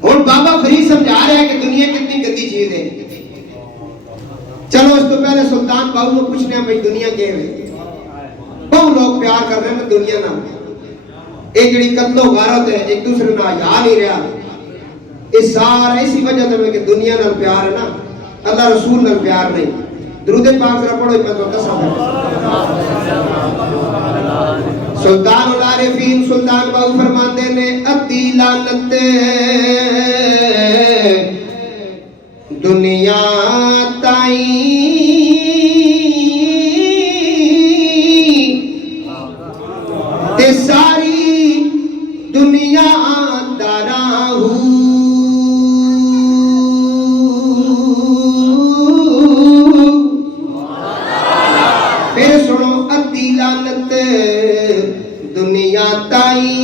اور بابا فرید سمجھا رہا ہے کہ دنیا کتنی گندی چیز ہے. چلو اس تو پہلے سلطان باہو کو پوچھنے ہیں بھائی دنیا کیا ہے. بہت لوگ پیار کر رہے ہیں دنیا نہ، ایک جڑی قتل و غارت ہے، ایک دوسرے نہ یاد نہیں رہا. اس سارا اسی وجہ سے کہ دنیا نال پیار ہے نا، اللہ رسول نال پیار نہیں. درود پاک ذرا پڑھو میں تو دساں. سلطان العارفین سلطان باہو فرماندے نے ادی لعنت دنیا تائی تے ساری دنیا داراں پھر سنو ادی لعنت دنیا تائی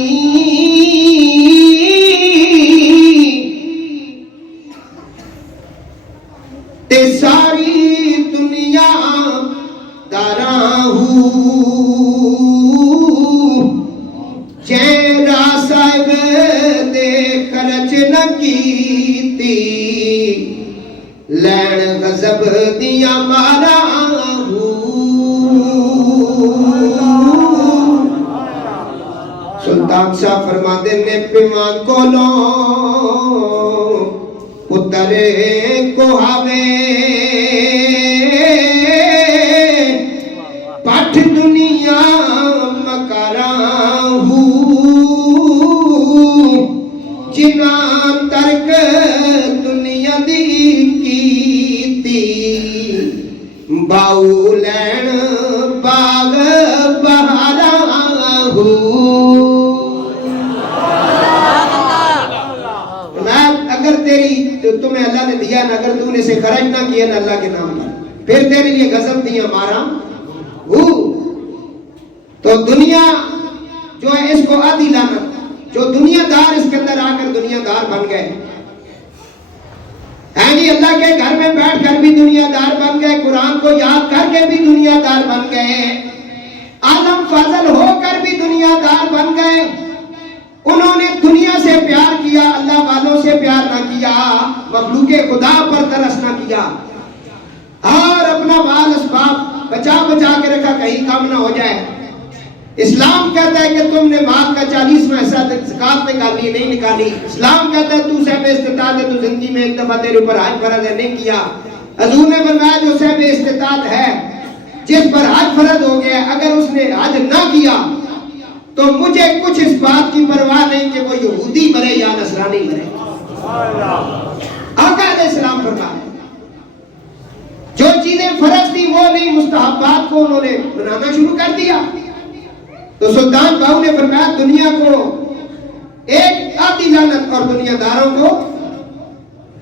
تے ساری دنیا داراں چہرہ صاحب دے خرچ نہ کیتی لین غضب دیا مارا سلطان صاحب فرماتے نے پیمان کولو پتر کو ہاوے پٹھ دنیا مکراں جنا ترک دنیا دی کیتی باؤ لین باغ بہاراں منع کیا نا اللہ کے نام پر, پھر تیرے لیے غضب دیا مارا ہو. تو دنیا جو ہے اس کو آدھی لعنت, جو دنیا دار اس کے اندر آ کر دنیا دار بن گئے ہیں جی, اللہ کے گھر میں بیٹھ کر بھی دنیا دار بن گئے, قرآن کو یاد کر کے بھی دنیا دار بن گئے, عالم فاضل ہو کر بھی دنیا دار بن گئے. انہوں نے دنیا سے پیار کیا, اللہ والوں سے پیار نہ کیا, مخلوق خدا پر ترس نہ کیا, اور اپنا مال اسباب بچا بچا کے رکھا کہیں کم نہ ہو جائے. اسلام کہتا ہے کہ تم نے مال کا 40واں حصہ زکات نکالی, نہیں نکالی. اسلام کہتا ہے تو صاحب استطاعت ہے, تو زندگی میں ایک دفعہ تیرے اوپر حج فرض ہے, نہیں کیا. حضور نے فرمایا جو صاحب استطاعت ہے, جس پر حج فرض ہو گیا, اگر اس نے حج نہ کیا تو مجھے کچھ اس بات کی پرواہ نہیں کہ وہ یہودی مرے یا نصرانی مرے. آقا علیہ السلام فرمایا جو چیزیں فرض تھی وہ نہیں, مستحبات کو انہوں نے بنانا شروع کر دیا. تو سلطان باہو نے فرمایا دنیا کو ایک آدھی لعنت اور دنیا داروں کو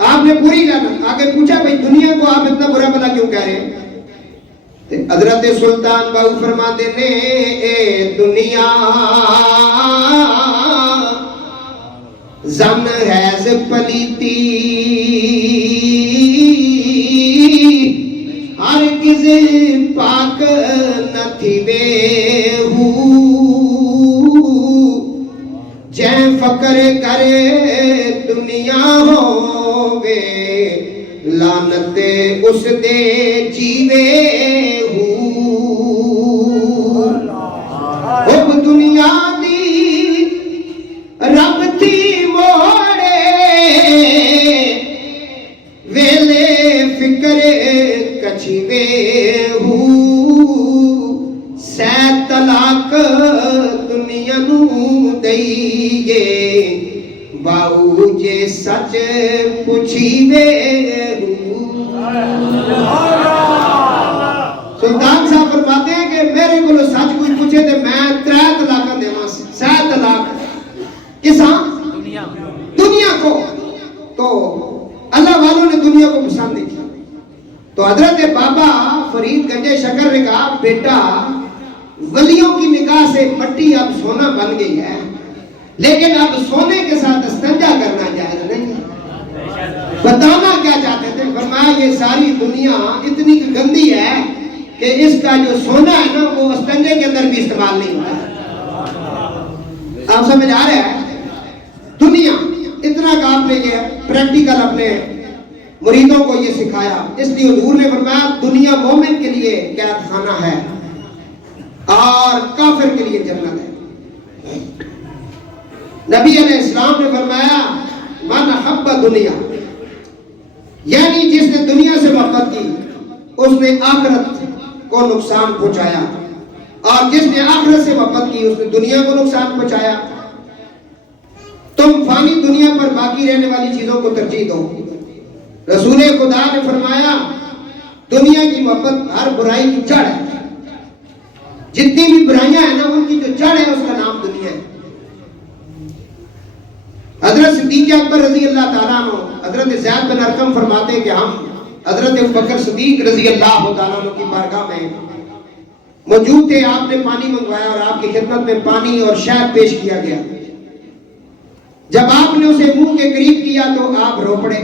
آپ نے پوری لعنت. آگے پوچھا بھئی دنیا کو آپ اتنا برا بھلا کیوں کہہ رہے ہیں؟ حضرت سلطان باہو فرماتے نے اے دنیا زن حیض پلیتی ہرگز پاک نہ تھی بیہو جے فقر کرے دنیا ہووے لعنت اس دے جیوے ہو. اب دنیا دی رب تھی موڑے ویلے فکر کچھوے ہو سہ طلاق دنیا نو دئیے باہو جے سچ پوچھیوے ہو. سلطان صاحب فرماتے ہیں کہ میرے کو سچ کوئی پوچھے تو میں 3 طلاق دیواں, 7 طلاق کساں دنیا کو. تو اللہ والوں نے دنیا کو پسند نہیں کیا. تو حضرت بابا فرید گنج شکر نے کہا بیٹا ولیوں کی نگاہ سے مٹی اب سونا بن گئی ہے, لیکن اب سونے کے ساتھ استنجا کرنا جائز نہیں. بتانا کیا چاہتے تھے؟ فرمایا یہ ساری دنیا اتنی گندی ہے کہ اس کا جو سونا ہے نا وہ استنجے کے اندر بھی استعمال نہیں ہوتا. آپ سمجھ آ رہے ہیں؟ دنیا اتنا کہ آپ نے یہ پریکٹیکل اپنے مریدوں کو یہ سکھایا. اس لیے حضور نے فرمایا دنیا مومن کے لیے قید خانہ ہے اور کافر کے لیے جنت ہے. نبی علیہ السلام نے فرمایا من حب دنیا, یعنی جس نے دنیا سے محبت کی اس نے آخرت کو نقصان پہنچایا, اور جس نے آخرت سے محبت کی اس نے دنیا کو نقصان پہنچایا. تم فانی دنیا پر باقی رہنے والی چیزوں کو ترجیح دو. رسول خدا نے فرمایا دنیا کی محبت ہر برائی کی جڑ ہے. جتنی بھی برائیاں ہیں نا ان کی جو جڑ ہے اس کا نام دنیا ہے. حضرت صدیق اکبر رضی اللہ تعالیٰ عنہ, حضرت زید بن ارقم فرماتے ہیں کہ ہم حضرت ابوبکر صدیق رضی اللہ تعالیٰ عنہ کی بارگاہ میں موجود تھے. آپ نے پانی منگوایا اور آپ کی خدمت میں پانی اور شہد پیش کیا گیا. جب آپ نے اسے منہ کے قریب کیا تو آپ رو پڑے,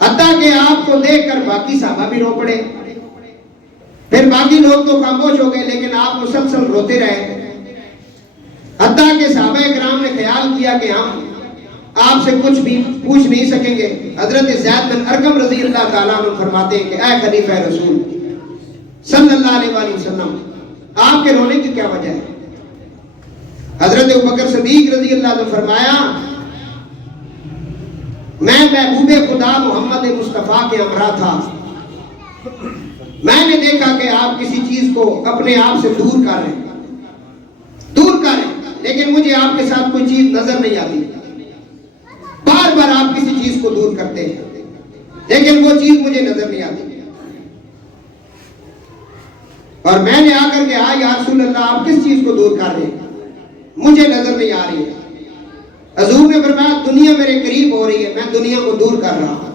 حتیٰ کہ آپ کو دیکھ کر باقی صحابہ بھی رو پڑے. پھر باقی لوگ تو خاموش ہو گئے لیکن آپ مسلسل روتے رہے, حتیٰ کہ صحابہ کرام نے خیال کیا کہ ہم آپ سے کچھ بھی پوچھ نہیں سکیں گے. حضرت زید بن ارقم رضی اللہ تعالیٰ عنہ فرماتے ہیں کہ اے خلیفہ رسول صلی اللہ علیہ وآلہ وسلم آپ کے رونے کی کیا وجہ ہے؟ حضرت ابوبکر صدیق رضی اللہ عنہ فرمایا میں محبوب خدا محمد مصطفیٰ کے ہمراہ تھا. میں نے دیکھا کہ آپ کسی چیز کو اپنے آپ سے دور کر رہے ہیں, لیکن مجھے آپ کے ساتھ کوئی چیز نظر نہیں آتی. بار بار آپ کسی چیز کو دور کرتے ہیں لیکن وہ چیز مجھے نظر نہیں آتی. اور میں نے آ کر کے یا رسول اللہ آپ کس چیز کو دور کر رہے ہیں؟ مجھے نظر نہیں آ رہی ہے. حضور نے فرمایا دنیا میرے قریب ہو رہی ہے, میں دنیا کو دور کر رہا ہوں.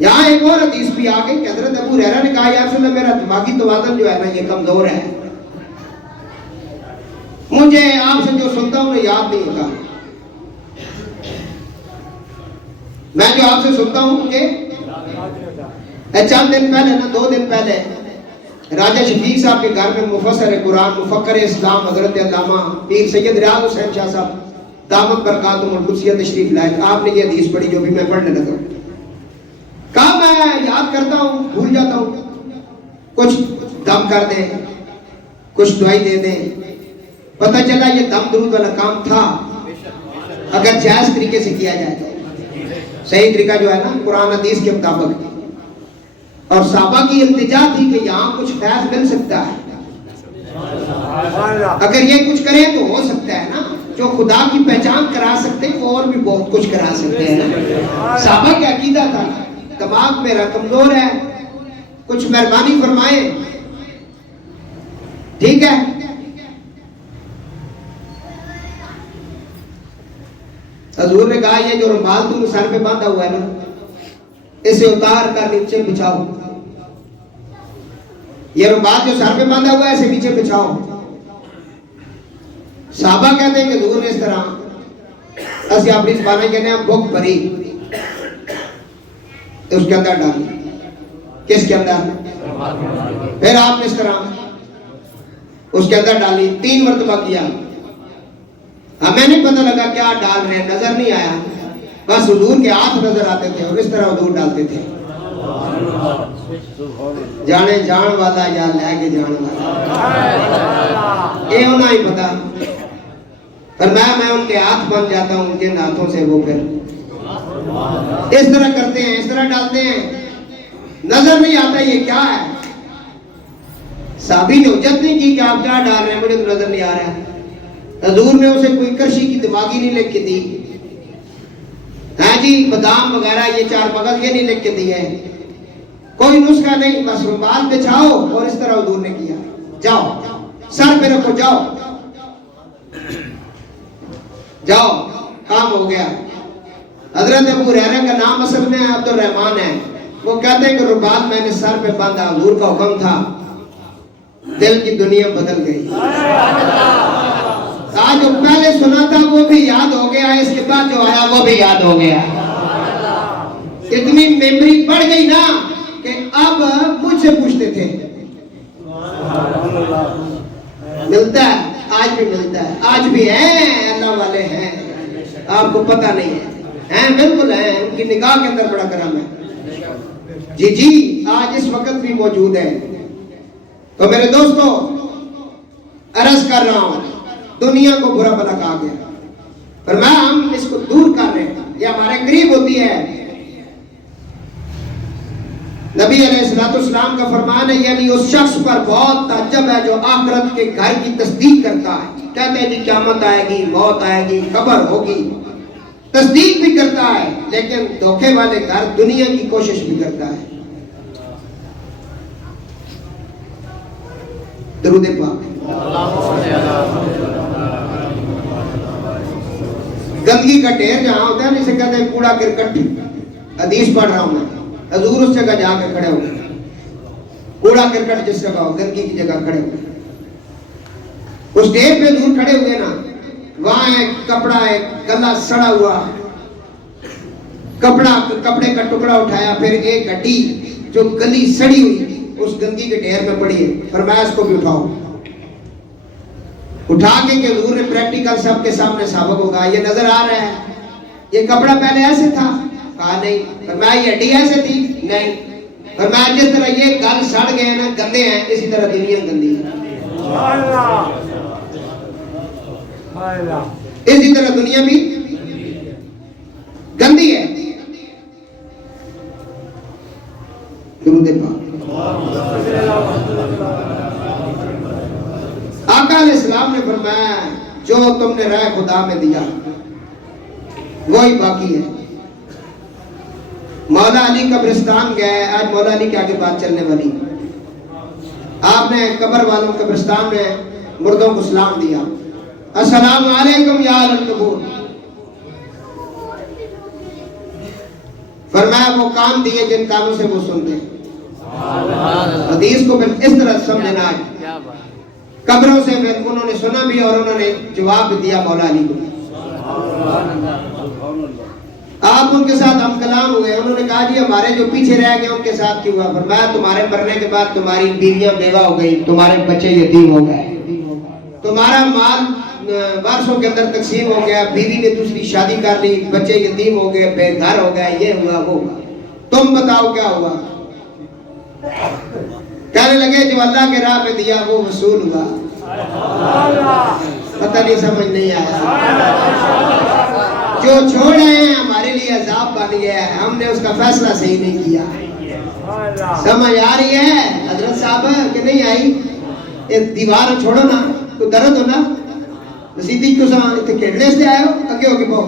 یہاں ایک اور حدیث بھی آ گئی کہ حضرت ابو ہریرہ نے کہا یا رسول اللہ میرا دماغی توازن جو ہے نا یہ کمزور ہے، مجھے آپ سے جو سنتا ہوں یاد نہیں ہوتا، میں جو آپ سے سنتا ہوں مجھے چند دن پہلے نا 2 دن پہلے راجہ شفیق صاحب کے گھر میں مفسر قرآن مفکر اسلام حضرت علامہ پیر سید ریاض حسین شاہ صاحب دامت برکاتہم القدسیہ تشریف لائے، آپ نے یہ حدیث پڑھی جو بھی میں پڑھنے لگا، کہا میں یاد کرتا ہوں بھول جاتا ہوں، کچھ دم کر دیں کچھ دعائی دے دیں، پتہ چلا یہ دم درود والا کام تھا اگر جائز طریقے سے کیا جائے تو صحیح طریقہ جو ہے نا قرآن حدیث کے مطابق، اور صحابہ کی التجا تھی کہ یہاں کچھ فیض مل سکتا ہے، اگر یہ کچھ کریں تو ہو سکتا ہے نا، جو خدا کی پہچان کرا سکتے ہیں وہ اور بھی بہت کچھ کرا سکتے ہیں نا۔ صحابہ کا عقیدہ تھا دماغ میرا کمزور ہے، کچھ مہربانی فرمائیں، ٹھیک ہے۔ حضور نے کہا یہ جو رومال تم سر پہ باندھا ہوا ہے نا اسے اتار کر نیچے بچھاؤ، یہ رومال جو سر پہ باندھا ہوا ہے اسے نیچے بچھاؤ۔ صحابہ کہتے ہیں کہ حضور نے اس طرح اسی اپنی زبانیں کہنے ہیں بک بری اس کے اندر ڈالی، کس کے اندر؟ پھر آپ نے اس طرح اس کے اندر ڈالی، 3 مرتبہ کیا، ہمیں نہیں پتہ لگا کیا ڈال رہے ہیں، نظر نہیں آیا، بس حضور کے ہاتھ نظر آتے تھے اور اس طرح حضور ڈالتے تھے۔ جانے جان والا یا لے کے جان والا یہ ہونا ہی پتا، پر میں ان کے ہاتھ بن جاتا ہوں، جن ہاتھوں سے وہ پھر اس طرح کرتے ہیں، اس طرح ڈالتے ہیں، نظر نہیں آتا یہ کیا ہے۔ صحابی نے حجت نہیں کی کہ آپ کیا ڈال رہے ہیں، مجھے تو نظر نہیں آ رہا ہے۔ حضور نے اسے کوئی کرشی کی دماغی نہیں لکھ کے دی، ہاں جی بادام وغیرہ یہ 4 مغز یہ نہیں لکھ کے دی ہے، کوئی نسخہ نہیں، بس رومال بچھاؤ اور اس طرح حضور نے کیا، جاؤ سر پہ رکھو، جاؤ جاؤ کام ہو گیا۔ حضرت ابو ہریرہ کا نام اصل میں عبد الرحمن ہے، وہ کہتے ہیں کہ رومال میں نے سر پہ باندھا، حضور کا حکم تھا، دل کی دنیا بدل گئی۔ آج جو پہلے سنا تھا وہ بھی یاد ہو گیا، اس کے بعد جو آیا وہ بھی یاد ہو گیا، اتنی میموری بڑھ گئی نا کہ اب مجھ سے پوچھتے تھے، ملتا ہے آج بھی ملتا ہے، آج بھی ہیں اللہ والے ہیں، آپ کو پتہ نہیں ہے، ہیں بالکل ہیں، ان کی نگاہ کے اندر بڑا کرم ہے، جی جی آج اس وقت بھی موجود ہے۔ تو میرے دوستو عرض کر رہا ہوں، دنیا کو برا بھلا کہا گیا، پر ہم اس کو دور کر رہے ہیں، یہ ہمارے قریب ہوتی ہے۔ نبی علیہ السلام کا فرمان ہے، یعنی اس شخص پر بہت تعجب ہے جو آخرت کے گھر کی تصدیق کرتا ہے، کہتے ہیں جی قیامت آئے گی، موت آئے گی، قبر ہوگی، تصدیق بھی کرتا ہے، لیکن دھوکے والے گھر دنیا کی کوشش بھی کرتا ہے۔ درود پاک۔ گندگی کا ڈھیر جہاں ہوتا ہے جسے کہتے ہیں کوڑا کرکٹ، حدیث پڑھ رہا ہوں میں، حضور اس جگہ جا کے کھڑے ہوئے، کوڑا کرکٹ جس جگہ ہو، گندگی کی جگہ کھڑے ہوئے، اس ڈھیر پہ حضور کھڑے ہوئے نا، وہاں ایک کپڑا، ایک گلا سڑا ہوا کپڑے کا ٹکڑا اٹھایا، پھر ایک ہڈی جو گلی سڑی ہوئی اس گندگی کے ڈھیر میں پڑی ہے، فرمایا اس کو بھی اٹھاؤ، اٹھا کے کہ حضور نے پریکٹیکل سب کے سامنے صحابہ کو کہا یہ نظر آ رہا ہے یہ کپڑا پہلے ایسے تھا؟ کہا نہیں۔ فرمایا یہ ہڈی ایسے تھی؟ نہیں۔ فرمایا جس طرح یہ گل سڑ گئے نا، گندے ہیں، اسی طرح دنیا گندی ہے، اسی طرح دنیا بھی گندی ہے۔ درود پاک۔ آقا علیہ السلام نے فرمایا جو تم نے رائے خدا میں دیا وہی باقی ہے۔ مولا علی قبرستان گئے، آج مولا علی کے آگے بات چلنے والی، آپ نے قبر والوں قبرستان میں مردوں کو سلام دیا، السلام علیکم یا اہل القبور، فرمایا وہ کان دیے جن کانوں سے وہ سنتے ہیں. حدیث کو پھر اس طرح سمجھنا ہے. کیا بات. قبروں سے پھر انہوں نے سنا بھی اور انہوں نے جواب بھی دیا مولا علی کو. آپ ان کے ساتھ ہم کلام ہوئے. انہوں نے کہا جی ہمارے جو پیچھے رہ گئے ان کے ساتھ کیوں ہوا؟ فرمایا تمہارے مرنے کے بعد تمہاری بیویاں بیوہ ہو گئی, تمہارے بچے یتیم ہو گئے, تمہارا مال وارثوں کے اندر تقسیم ہو گیا, بیوی نے دوسری شادی کر لی, بچے یتیم ہو گئے, بے گھر ہو گئے, یہ ہوا وہ ہوا. تم بتاؤ کیا ہوا؟ کہنے لگے جو اللہ کے راہ میں دیا وہ وصول ہوا. پتہ نہیں سمجھ نہیں آیا. جو چھوڑ رہے ہیں ہمارے لیے عذاب بن گیا ہے, ہم نے اس کا فیصلہ صحیح نہیں کیا. سمجھ آ رہی ہے حضرت صاحب کہ نہیں آئی؟ ایک دیوار چھوڑو نا, کوئی درد ہونا رسیدی تو ساں اتنے کھیڑنے سے آئے ہو, اگے ہو کے بہو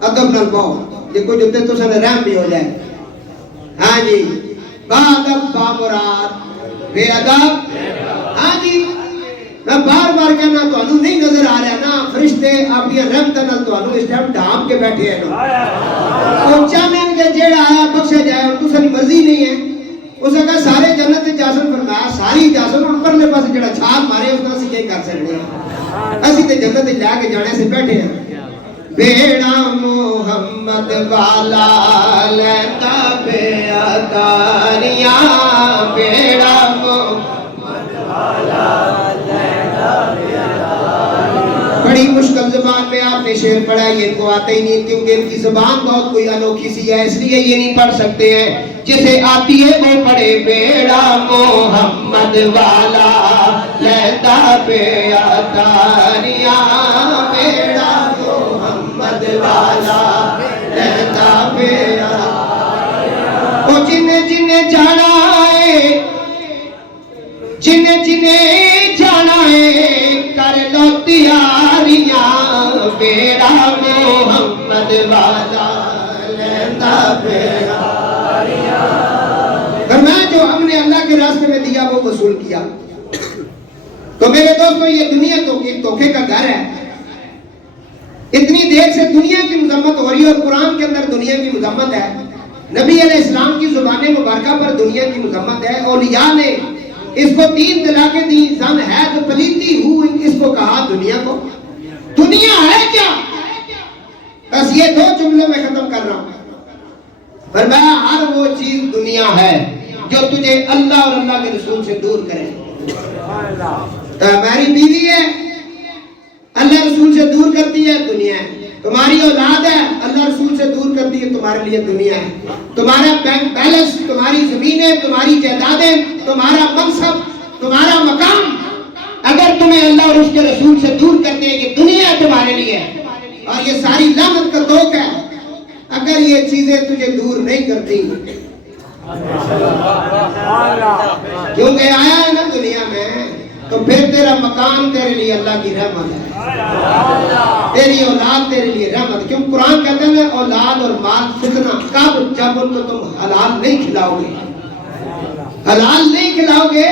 ادب نال بہو, یہ کوئی جتے تو ساں رحم بھی ہو جائے. ہاں جی, با ادب با مراد بے ادب. ہاں جی, میں بار بار کہنا تو انہوں نہیں نظر آ رہا نا فرشتے اپنی رحمتہ نال تو انہوں اس ٹائم ڈھانپ کے بیٹھے ہیں. وہ چاہنے کہ جیڑا آیا بخشے جائے اور تو ساری مرضی نہیں ہے. اس نے کہا سارے جنت اجازت فرمایا, ساری اجازت اور پرلے پاس جڑا چھال مارے اس کا اسی کیا کر سکتے ہیں. اسی تے جنت جا کے جانے سے بیٹھے ہیں. بیڑا محمد والا لیتا بے اتاریاں, بیڑا محمد والا لیتا بے اتاریاں. بڑی مشکل زبان میں آپ نے شعر پڑھا, یہ کو آتے ہی نہیں کیونکہ ان کی زبان بہت کوئی انوکھی سی ہے, اس لیے یہ نہیں پڑھ سکتے ہیں. جسے آتی ہے وہ پڑھے بیڑا محمد والا لیتا بے اتاریاں, بیڑا محمد والا لیتا بے اتاریاں. وہ جنہیں جنہیں جانا ہے, جنہیں جنہیں جانا ہے کر لو تیاریاں, بیڑا محمد والا لیتا بے اتاریاں. فرمایا جو ہم نے اللہ کے راستے میں دیا وہ وصول کیا. تو میرے دوستوں یہ دنیا تو ایک دھوکے کا گھر ہے. اتنی دیر سے دنیا کی مذمت ہو رہی ہے اور قرآن کے اندر دنیا کی مذمت ہے. نبی علیہ السلام کی زبان مبارکہ پر دنیا کی مذمت ہے. اولیاء نے اس کو 3 طلاقیں دی. زن ہے تو پلیتی ہوں اس کو کہا دنیا کو. دنیا ہے کیا؟ بس یہ 2 جملوں میں ختم کر رہا ہوں. فرمایا ہر وہ چیز دنیا ہے جو تجھے اللہ اور اللہ کے رسول سے دور کرے. تمہاری بیوی ہے اللہ رسول سے دور کرتی ہے, دنیا ہے. تمہاری اولاد ہے اللہ رسول سے دور کرتی ہے, تمہارے لیے دنیا ہے. تمہارا بینک بیلنس, تمہاری زمینیں, تمہاری جائیدادیں, تمہارا منصب, تمہارا مقام اگر تمہیں اللہ اور اس کے رسول سے دور کرتے ہیں کہ دنیا ہے تمہارے لیے, اور یہ ساری لعنت کا دوک ہے اگر یہ چیزیں تجھے دور نہیں کرتی. کیونکہ آیا ہے نا دنیا میں تو پھر تیرا مکان تیرے لیے اللہ کی رحمت ہے, تیری اولاد تیرے لیے رحمت. کیوں قرآن کہتا ہے اولاد اور مال فتنہ کب, جب ان کو تم حلال نہیں کھلاؤ گے. حلال نہیں کھلاؤ گے.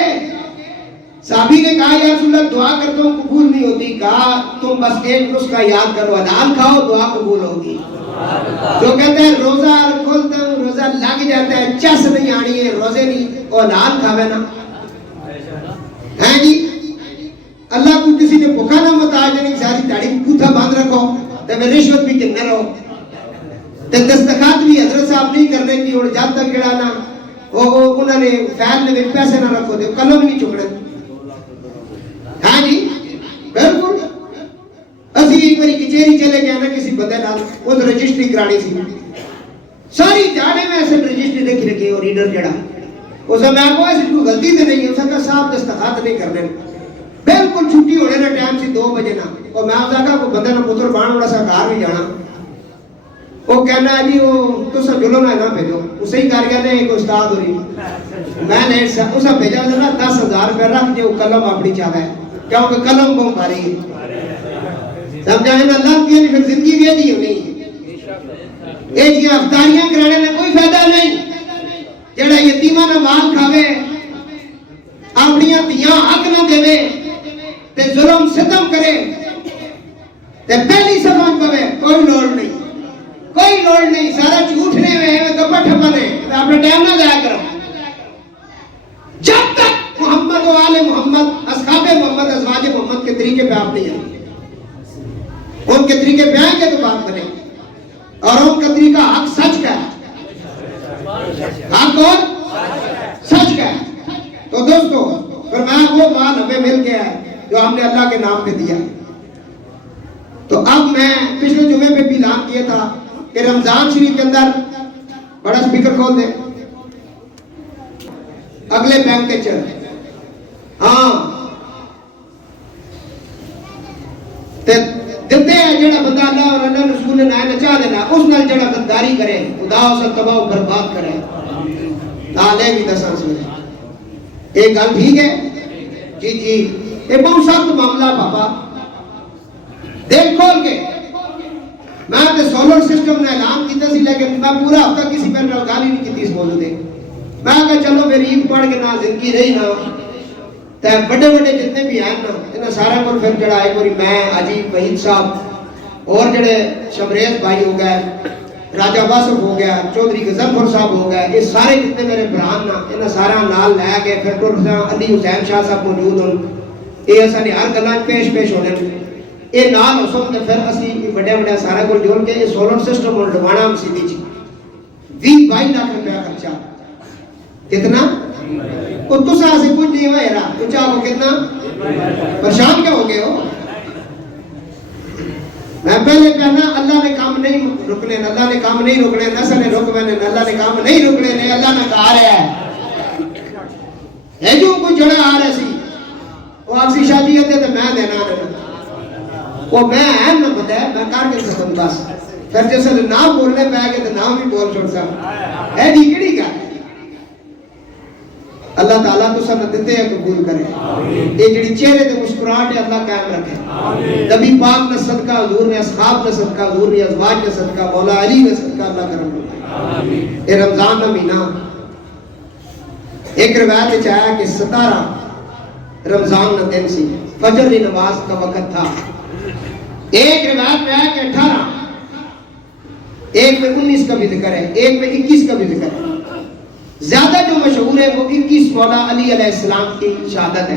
صحابی نے کہا یا رسول اللہ دعا کرتا ہوں قبول نہیں ہوتی. کہا تم بس ایک نسخہ یاد کرو, حلال کھاؤ دعا قبول ہوگی. جو کہتے ہیں روزہ کھولتا ہوں روزہ لگ جاتا ہے, چس نہیں آنی ہے, روزے نہیں, اولاد کھاوے نا. ہیں جی اللہ کو کسی نے بھوکا نہ محتاج نہیں, ساری داڑھی پوتھا باندھ رکھو تے میں رشوت بھی کنے رہو تے دستخط بھی حضرت صاحب نہیں کرنے کی. اور جب تک جڑا نا وہ انہوں نے فیل میں پیسے نہ رکھو دے قلم نہیں چکنے. ہاں جی بالکل. اسی ایک باری کچہری چلے گئے نا کسی بندے نال, وہ رجسٹری کرانی سی. ساری جانے میں ایسے رجسٹری لکھ رکھی اور ریڈر جڑا اس میں آپ کو ایسی کوئی غلطی تو نہیں. اس نے کہا صاحب دستخط نہیں کرنے. بالکل چھٹی ہونے نا ٹائم سی 2 بجے نا, اور میں اس کہا کوئی بندے نا پتر بان والا سا گھر بھی جانا. وہ کہنا جی وہ تو سا جلو نہ بھیجو. اسے ہی کر گئے ایک استاد ہو رہی, میں نے اسے بھیجا نا 10,000 روپے رکھ جو قلم اپنی چاہے کیونکہ قلم بہت بھاری ہے. سمجھا ہے نا اللہ کی پھر زندگی بھی نہیں ہونی. یہ جی افطاریاں کرانے میں کوئی فائدہ نہیں. جڑا یتیماں نہ مال کھاوے, اپنی دھیاں حق نہ دے تے ظلم ستم کرے تے پہلی سمجھ پوے کوئی لوڑ نہیں, کوئی لوڑ نہیں. سارا جھوٹ نے میں کپٹ اپنا ٹائم نہ ضائع کرو. جب تک محمد و آل محمد اصحاب محمد ازواج محمد کے طریقے پہ آپ نہیں آئیں، ان کے طریقے پہ آئیں گے تو بات کریں. اور ان کا طریقہ حق سچ کا ہے، حق اور سچ کا ہے. تو دوستو فرمایا وہ مال ہمیں مل گیا ہے جو ہم نے اللہ کے نام پہ دیا. تو اب میں پچھلے جمعے پہ بھی اعلان کیا تھا کہ رمضان شریف کے اندر بڑا سپیکر کھول دیں اگلے بینک کے چل. ہاں دیتے ہیں جڑا بندہ اللہ اور اللہ رسول نے نہ چاہ دینا اس نال جڑا غداری کرے خدا اس تباہ و برباد کرے. تالے بھی دساں سنے ایک گل ٹھیک ہے جی جی یہ بہت سخت معاملہ پاپا دیکھ کھول کے. میں تے سولر سسٹم نے اعلان کیتا سی لیکن میں پورا ہفتہ کسی پر گل ہی نہیں کیتی اس موضوع تے. میں کہا چلو پھر عید پڑھ کے نہ زندگی رہی نہ تے بڑے بڑے جتنے بھی ہیں نا انہاں سارے کو پھر جڑا ایک باری میں عجیب وحید صاحب اور جڑے شبریز بھائی ہو گئے راجہ واصف ہو گیا چودھری غزنفر صاحب ہو گئے یہ سارے جتنے میرے بران نا انہاں سارا نال لے کے پھر ٹر علی حسین شاہ صاحب موجود ہوں یہ اساں نے ہر گلاں پیش ہونے یہ نال ہو سکتے پھر اسی بڑے بڑے سارے کو جوڑ کے یہ سولر سسٹم اور ڈوانا ہم سیدھی چی 20-22 لاکھ روپیہ خرچہ. کتنا؟ وہ تو سا سے کچھ نہیں ہوا ہے تو چاہو کتنا پریشان کیا ہو گئے ہو. میں پہلے کہنا اللہ نے کام نہیں رکنے اللہ نے کام نہیں رکنے نسل نے رکنے اللہ نے کام نہیں رکنے اللہ نے کہا رہا ہے جو کوئی جڑا آ رہا سی وہ آپ سی شادیت ہے تو میں دینا وہ میں اہم نہ بتایا میں کار کے سکوں بس پھر جیسے نام بولنے پہ آگے تو نام بھی بول چھوڑ سا ہے ڈیگڑی کا. اللہ تعالیٰ تو سب دیتے ہیں قبول کرے یہ جڑی چہرے تے مسکراہٹ ہے اللہ قائم رکھے. نبی پاک نے صدقہ حضور نے اصحاب نے صدقہ حضور نے ازواج نے صدقہ مولا علی نے صدقہ اللہ کرم فرمائے. یہ رمضان کا مہینہ ایک روایت وچ آیا کہ 17 رمضان کا دن سی فجر کی نماز کا وقت تھا. ایک روایت میں آیا کہ 18 ایک میں 19 کا بھی ذکر ہے ایک میں 21 کا بھی ذکر ہے. زیادہ جو مشہور ہے وہ 21 مولا علی علیہ السلام کی شہادت ہے.